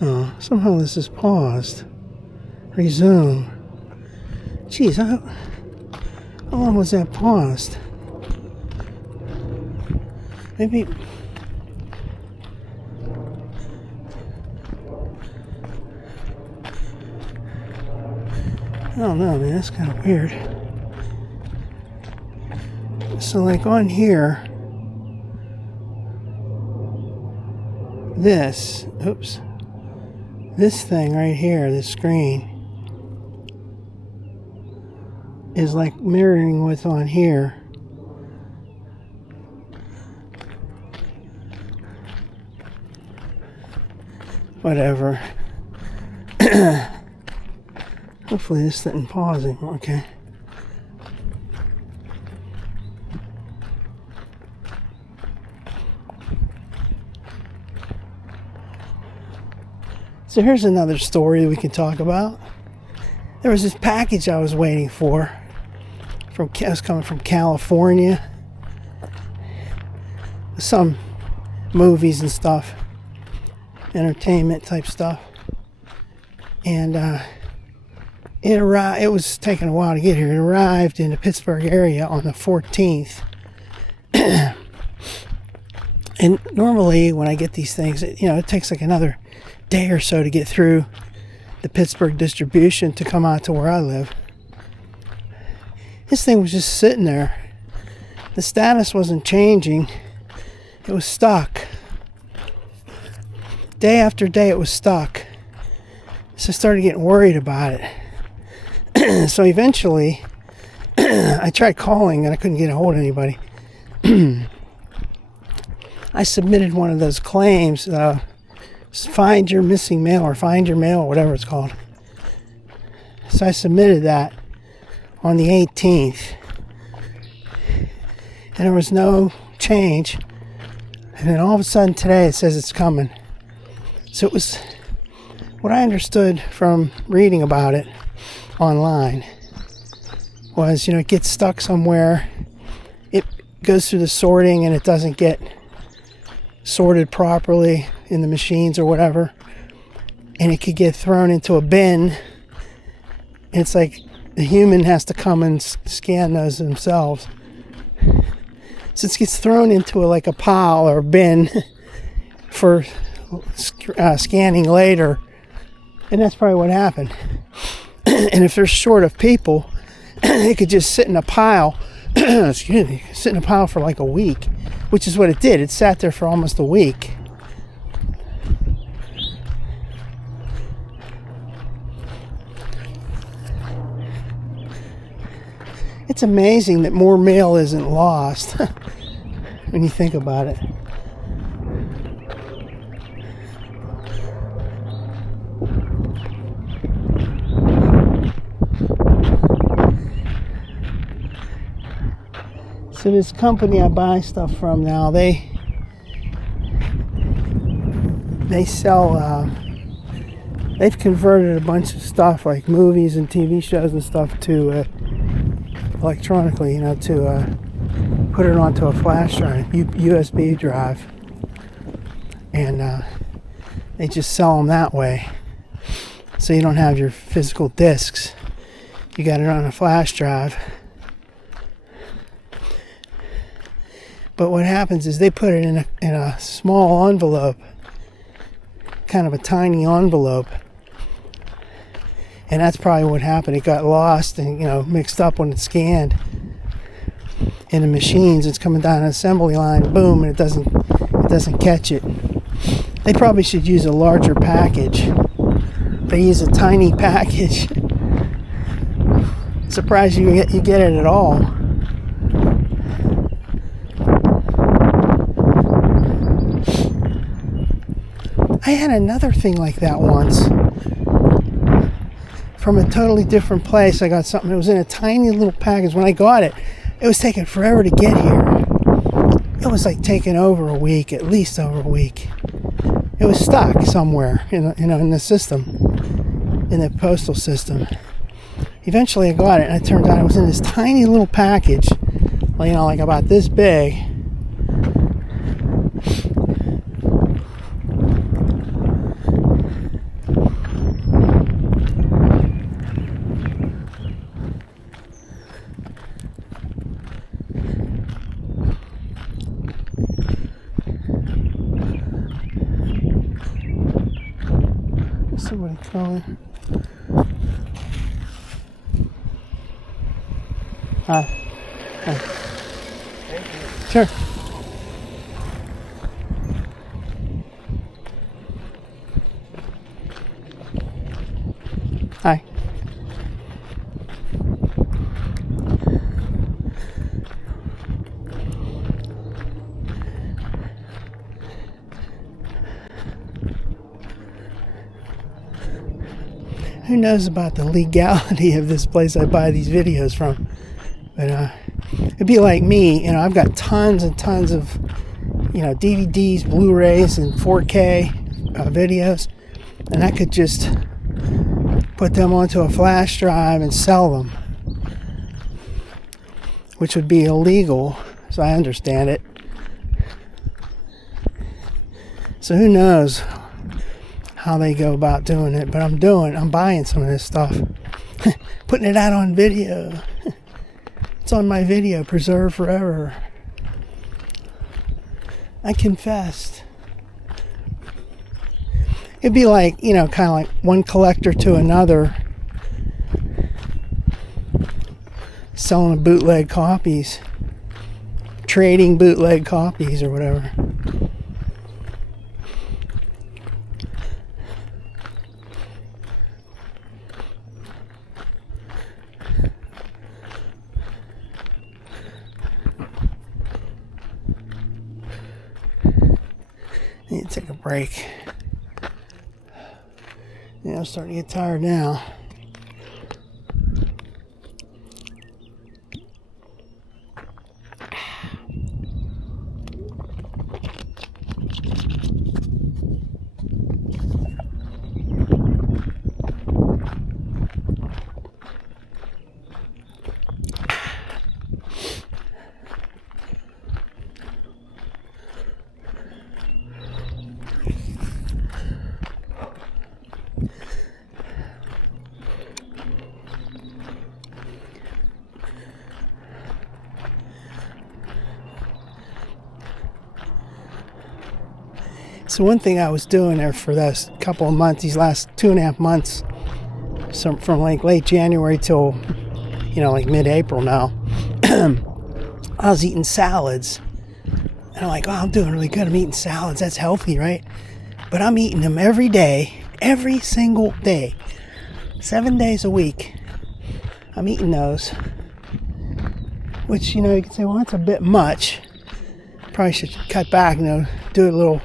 Oh, somehow this is paused. Resume. Jeez, how long was that paused? Maybe. I don't know, man. That's kind of weird. So, like on here, this thing right here, this screen, is like mirroring what's on here. Whatever. Hopefully this isn't pausing. Okay. So here's another story we can talk about. There was this package I was waiting for. It was coming from California. Some movies and stuff. Entertainment type stuff. And It was taking a while to get here. It arrived in the Pittsburgh area on the 14th. And normally when I get these things, it takes like another day or so to get through the Pittsburgh distribution to come out to where I live. This thing was just sitting there. The status wasn't changing. It was stuck. Day after day it was stuck. So I started getting worried about it. So eventually I tried calling and I couldn't get a hold of anybody. I submitted one of those claims, find your missing mail or find your mail, whatever it's called. So I submitted that on the 18th. And there was no change. And then all of a sudden today it says it's coming. So it was, what I understood from reading about it online was, it gets stuck somewhere. It goes through the sorting and it doesn't get sorted properly in the machines or whatever, and it could get thrown into a bin. It's like the human has to come and scan those themselves. So it gets thrown into like a pile or a bin for scanning later, and that's probably what happened. And if they're short of people, it could just sit in a pile sit in a pile for like a week, which is what it did. It sat there for almost a week. It's amazing that more mail isn't lost when you think about it. So this company I buy stuff from now, they sell, they've converted a bunch of stuff like movies and TV shows and stuff to electronically, to put it onto a flash drive, USB drive, and they just sell them that way. So you don't have your physical discs. You got it on a flash drive. But what happens is they put it in a small envelope, kind of a tiny envelope, and that's probably what happened. It got lost and mixed up when it's scanned in the machines. It's coming down an assembly line, boom, and it doesn't catch it. They probably should use a larger package. They use a tiny package. Surprised you get it at all. I had another thing like that once from a totally different place. I got something. It was in a tiny little package. When I got it, it was taking forever to get here. It was like taking over a week, at least over a week. It was stuck somewhere in the system, in the postal system. Eventually I got it, and it turned out it was in this tiny little package, like about this big. Somebody calling. Hi. Sure. Hi. Who knows about the legality of this place I buy these videos from? But it'd be like me, I've got tons and tons of, DVDs, Blu-rays, and 4K videos, and I could just put them onto a flash drive and sell them, which would be illegal, as I understand it. So who knows how they go about doing it, but I'm buying some of this stuff. putting it out on video. It's on my video, preserved forever. I confessed. It'd be like, kind of like one collector to another selling bootleg copies, trading bootleg copies or whatever. I need to take a break. Yeah, I'm starting to get tired now. So one thing I was doing there for those couple of months, these last 2.5 months, from like late January till, like mid-April now, I was eating salads. And I'm like, I'm doing really good. I'm eating salads. That's healthy, right? But I'm eating them every day, every single day, 7 days a week. I'm eating those, which, you can say, well, that's a bit much. Probably should cut back, do it a little.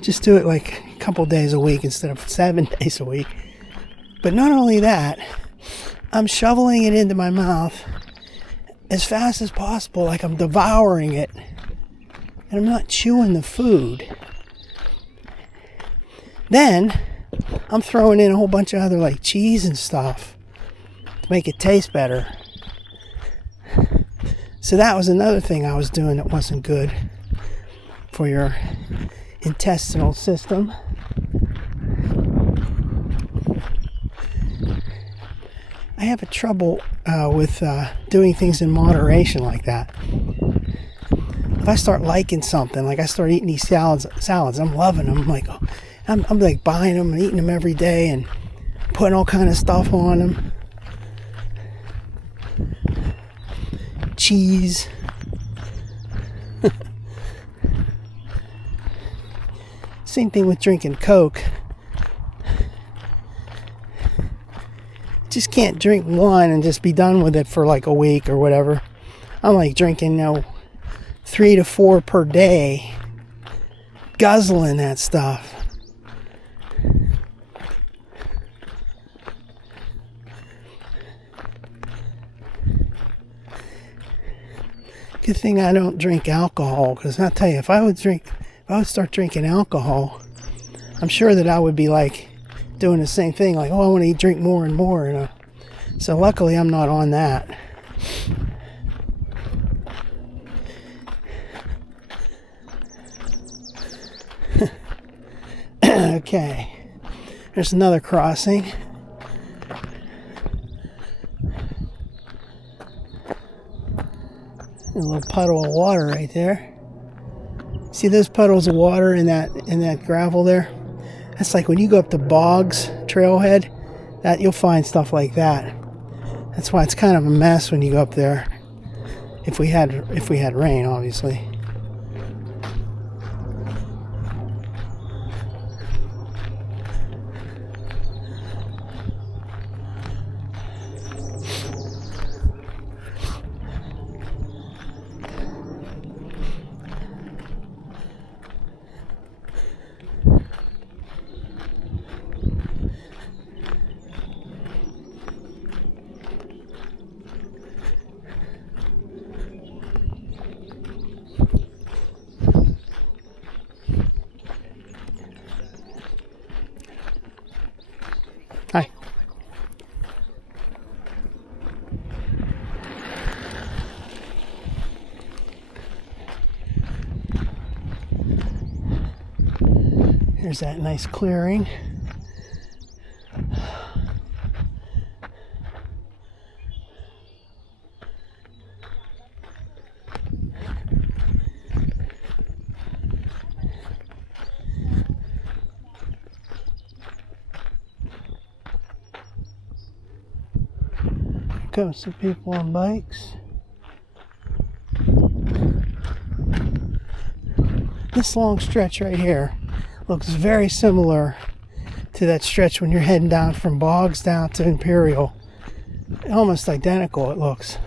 Just do it like a couple days a week instead of 7 days a week. But not only that, I'm shoveling it into my mouth as fast as possible, like I'm devouring it. And I'm not chewing the food. Then, I'm throwing in a whole bunch of other like cheese and stuff to make it taste better. So that was another thing I was doing that wasn't good for your intestinal system. I have a trouble with doing things in moderation like that. If I start liking something, like I start eating these salads, I'm loving them. I'm like buying them and eating them every day and putting all kind of stuff on them. Cheese. Same thing with drinking Coke. Just can't drink one and just be done with it for like a week or whatever. I'm like drinking, 3 to 4 per day. Guzzling that stuff. Good thing I don't drink alcohol, because I'll tell you, if I would start drinking alcohol, I'm sure that I would be like doing the same thing, like, I want to drink more and more, So luckily I'm not on that. Okay, there's another crossing. A little puddle of water right there. See those puddles of water in that gravel there? That's like when you go up the Bogs trailhead, that you'll find stuff like that. That's why it's kind of a mess when you go up there. If we had rain, obviously. Hi. Here's that nice clearing. Comes some people on bikes. This long stretch right here looks very similar to that stretch when you're heading down from Boggs down to Imperial. Almost identical it looks.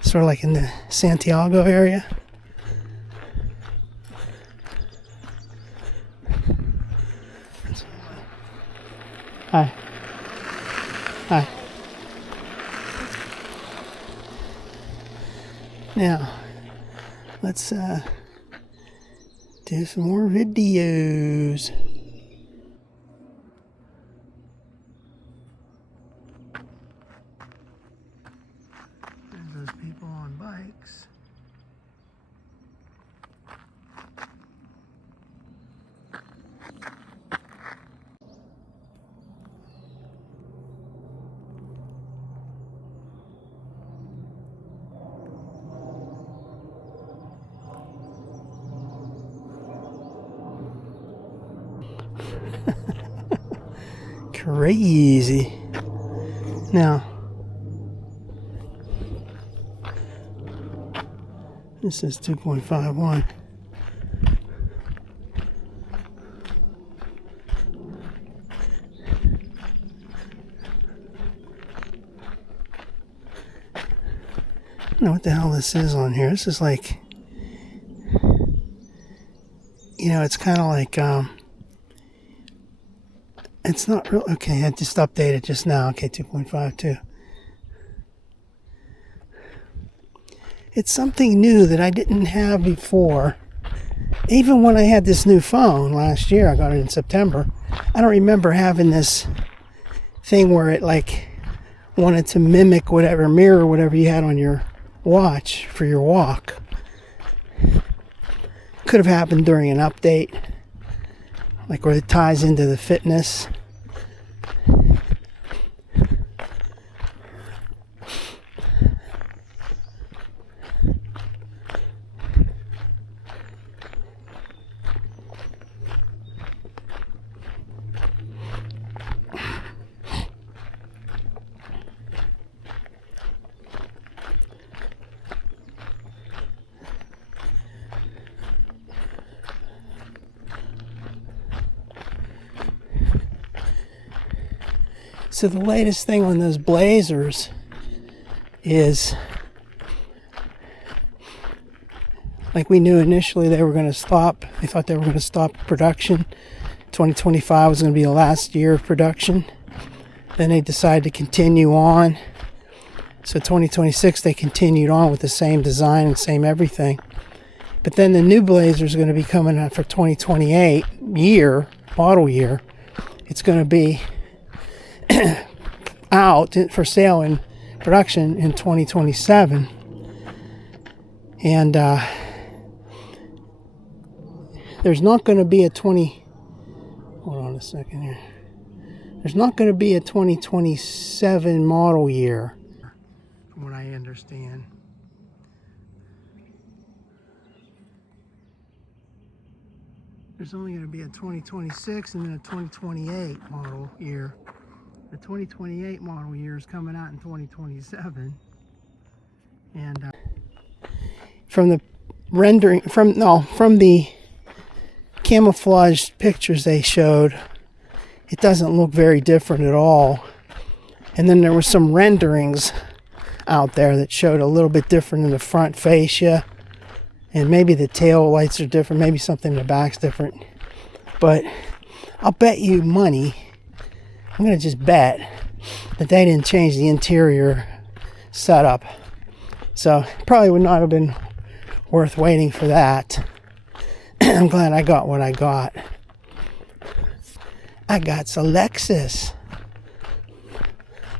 Sort of like in the Santiago area. Hi. Hi. Now, let's do some more videos. There's those people on bikes. Crazy. Now, this is 2.51. I don't know what the hell this is on here. This is like, you know, it's kind of like, it's not real. Okay, I just updated just now. Okay, 2.52. It's something new that I didn't have before. Even when I had this new phone last year, I got it in September. I don't remember having this thing where it like wanted to mimic whatever, mirror whatever you had on your watch for your walk. Could have happened during an update, like where it ties into the fitness. So the latest thing on those Blazers is, like we knew initially they were going to stop. They thought they were going to stop production. 2025 was going to be the last year of production. Then they decided to continue on. So 2026 they continued on with the same design and same everything. But then the new Blazer is going to be coming out for 2028 model year. It's going to be out for sale in production in 2027. And there's not going to be a hold on a second here. There's not going to be a 2027 model year, from what I understand. There's only going to be a 2026 and then a 2028 model year. The 2028 model year is coming out in 2027. And from the rendering, from the camouflaged pictures they showed, it doesn't look very different at all. And then there were some renderings out there that showed a little bit different in the front fascia, and maybe the tail lights are different, maybe something in the back's different. But I'll bet you money, I'm going to just bet that they didn't change the interior setup. So probably would not have been worth waiting for that. I'm glad I got what I got. I got some Lexus.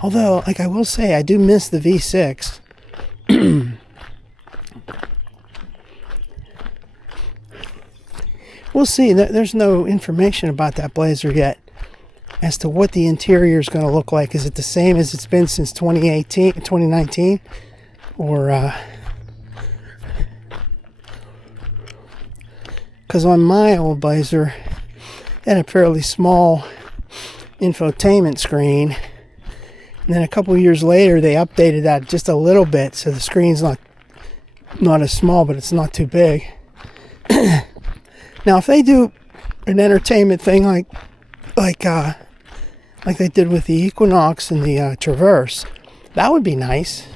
Although, like I will say, I do miss the V6. We'll see. There's no information about that Blazer yet as to what the interior is going to look like. Is it the same as it's been since 2019? Or, because on my old Blazer, it had a fairly small infotainment screen. And then a couple years later, they updated that just a little bit, so the screen's not as small, but it's not too big. Now, if they do an entertainment thing like they did with the Equinox and the Traverse, that would be nice.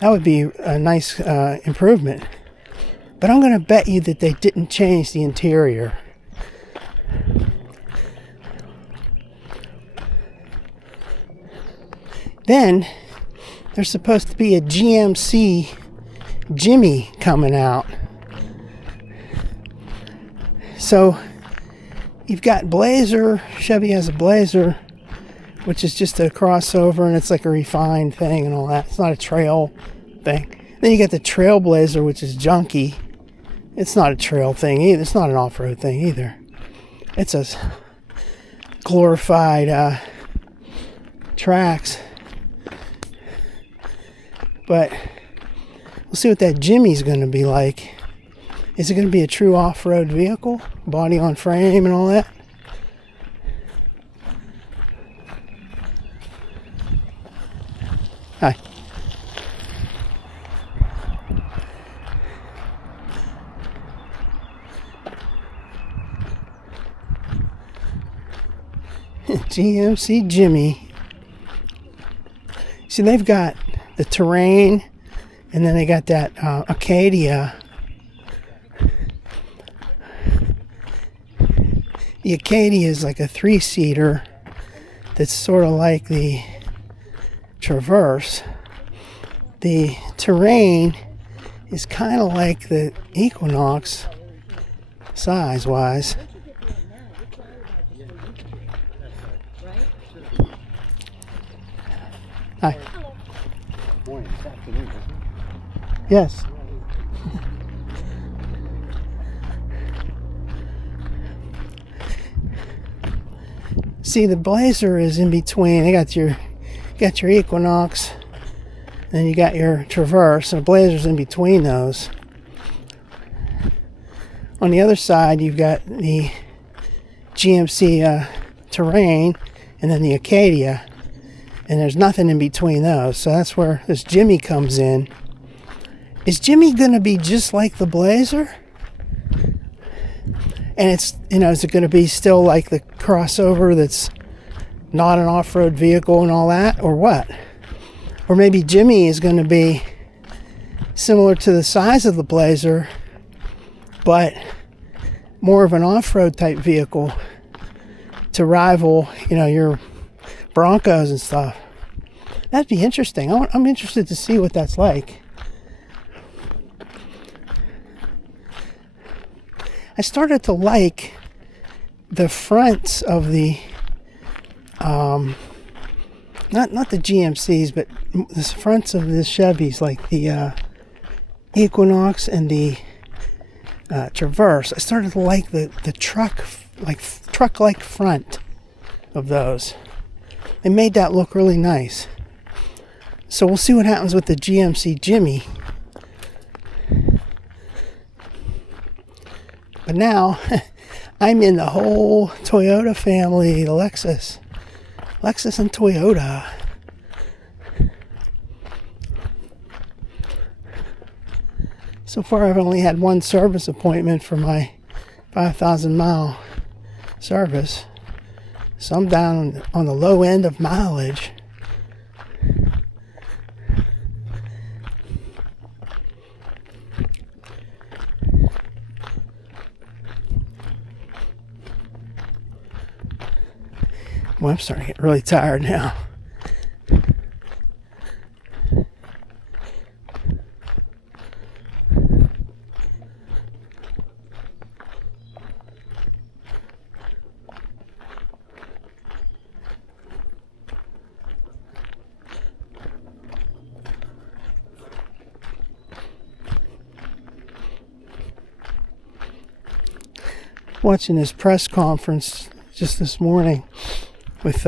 That would be a nice improvement. But I'm going to bet you that they didn't change the interior. Then there's supposed to be a GMC Jimmy coming out. So you've got Blazer. Chevy has a Blazer, which is just a crossover, and it's like a refined thing and all that. It's not a trail thing. Then you got the Trailblazer, which is junky. It's not a trail thing either. It's not an off-road thing either. It's a glorified tracks. But we'll see what that Jimmy's going to be like. Is it going to be a true off-road vehicle? Body on frame and all that? Hi. GMC Jimmy. See, they've got the Terrain, and then they got that Acadia. The Acadia is like a 3-seater that's sort of like the Traverse. The Terrain is kind of like the Equinox size-wise. Hi. Morning, this afternoon, isn't it? Yes. See, the Blazer is in between. They got your Equinox, and you got your Traverse, and the Blazer's in between those. On the other side, you've got the GMC Terrain, and then the Acadia, and there's nothing in between those. So that's where this Jimmy comes in. Is Jimmy going to be just like the Blazer? And it's, is it going to be still like the crossover that's not an off-road vehicle and all that, or what? Or maybe Jimmy is going to be similar to the size of the Blazer, but more of an off-road type vehicle to rival, your Broncos and stuff. That'd be interesting. I'm interested to see what that's like. I started to like the fronts of the not the GMCs, but the fronts of the Chevys, like the Equinox and the Traverse. I started to like the truck-like front of those. They made that look really nice. So we'll see what happens with the GMC Jimmy. But now, I'm in the whole Toyota family, the Lexus and Toyota. So far, I've only had one service appointment for my 5,000 mile service. So I'm down on the low end of mileage. Well, I'm starting to get really tired now. Watching this press conference just this morning with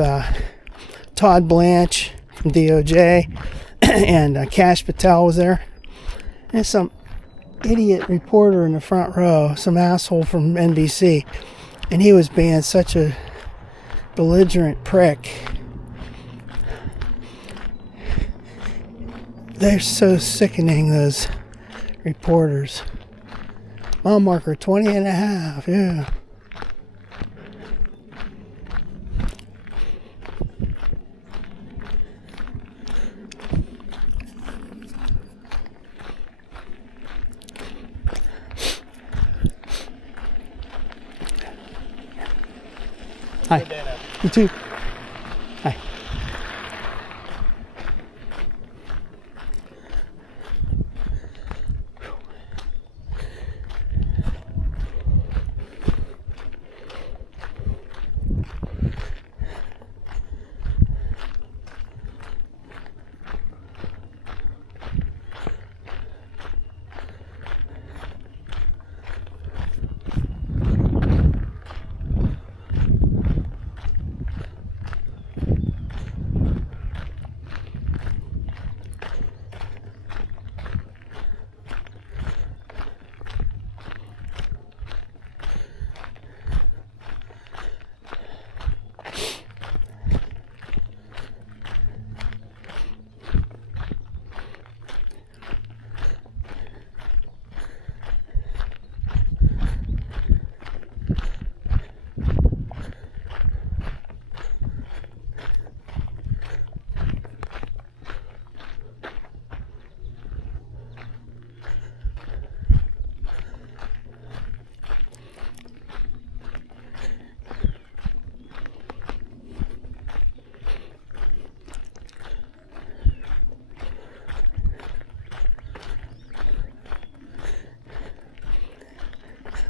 Todd Blanche from DOJ and Kash Patel was there. And some idiot reporter in the front row, some asshole from NBC, and he was being such a belligerent prick. They're so sickening, those reporters. Mile marker 20 and a half, yeah. Hi. You too. Hi.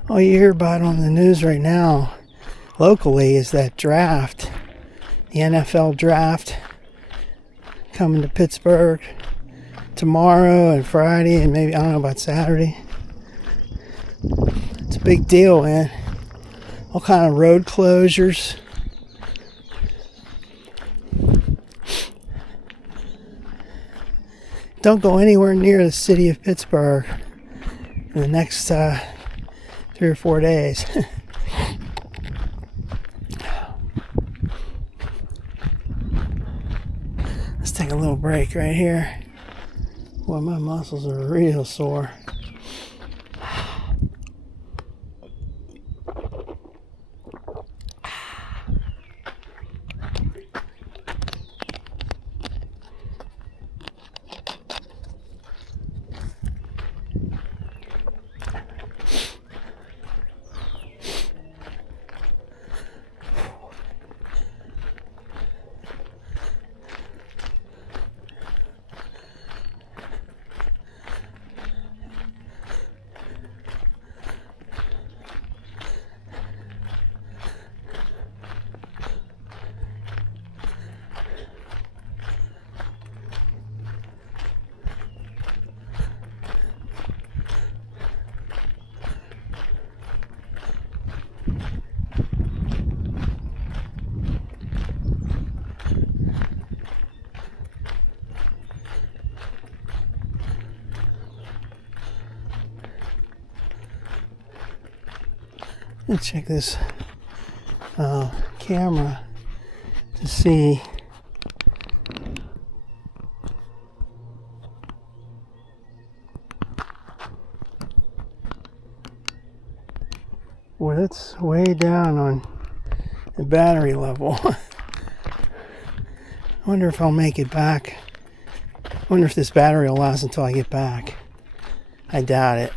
All you hear about on the news right now, locally, is that draft, the NFL draft, coming to Pittsburgh tomorrow and Friday and maybe, I don't know about Saturday. It's a big deal, man. All kind of road closures. Don't go anywhere near the city of Pittsburgh in the next 3 or 4 days. Let's take a little break right here. Boy, my muscles are real sore. Let's check this camera to see well, that's way down on the battery level. I wonder if I'll make it back. I wonder if this battery will last until I get back. I doubt it.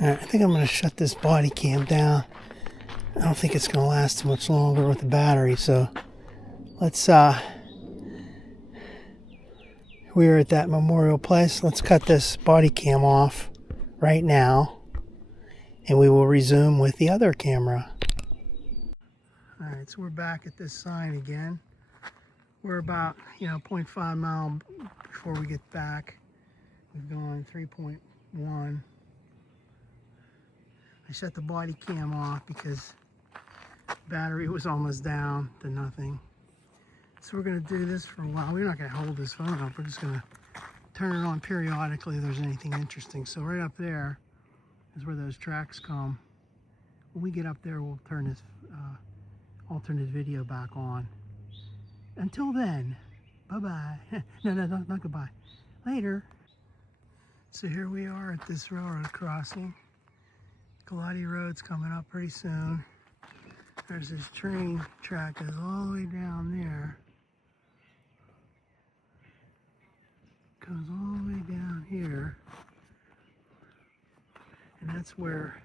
Alright, I think I'm going to shut this body cam down. I don't think it's going to last too much longer with the battery, so let's, we were at that memorial place. Let's cut this body cam off right now, and we will resume with the other camera. Alright, so we're back at this sign again. We're about, 0.5 mile before we get back. We've gone 3.1. I shut the body cam off because battery was almost down to nothing. So we're going to do this for a while. We're not going to hold this phone up. We're just going to turn it on periodically if there's anything interesting. So right up there is where those tracks come. When we get up there, we'll turn this alternate video back on. Until then, bye-bye. No, not goodbye. Later. So here we are at this railroad crossing. Galati Road's coming up pretty soon. There's this train track that goes all the way down there. Goes all the way down here. And that's where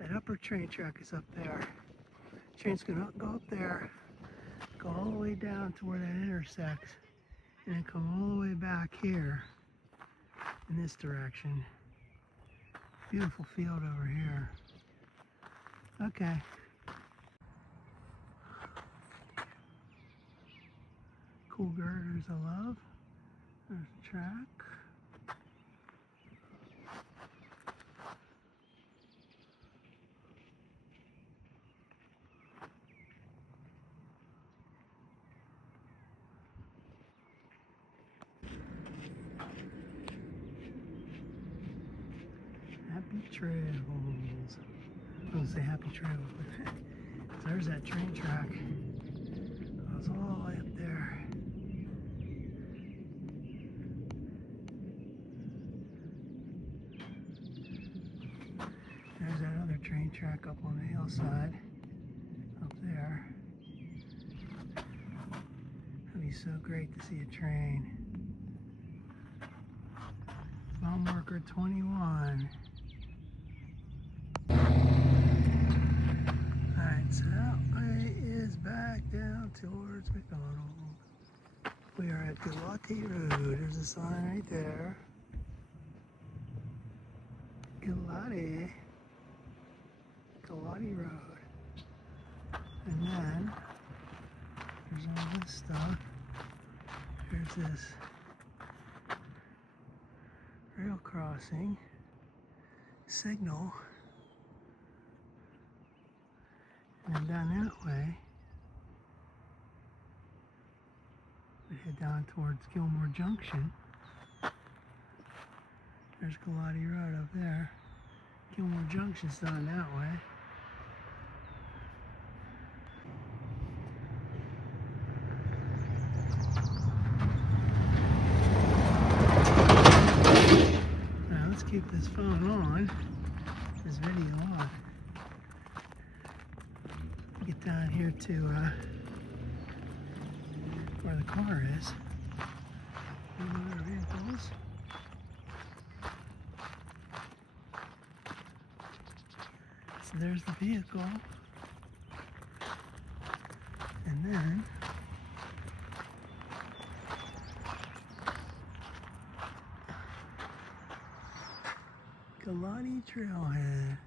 that upper train track is up there. Train's gonna go up there, go all the way down to where that intersects, and then come all the way back here in this direction. Beautiful field over here. Okay. Cool girders I love. There's the track. Happy travels. I was gonna say happy travels, but there's that train track. It goes all the way up there. There's that other train track up on the hillside. Up there. It'd be so great to see a train. Mile marker 21. Alright, so that way is back down towards McDonald. We are at Galati Road. There's a sign right there. Galati Road. And then there's all this stuff. There's this rail crossing signal. And then down that way, we head down towards Gilmore Junction. There's Galati Road up there. Gilmore Junction's down that way. Now let's keep this phone on, this video on. Get down here to where the car is. Other vehicles. So there's the vehicle. And then Galati Trailhead.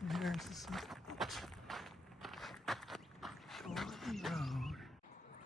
And there's the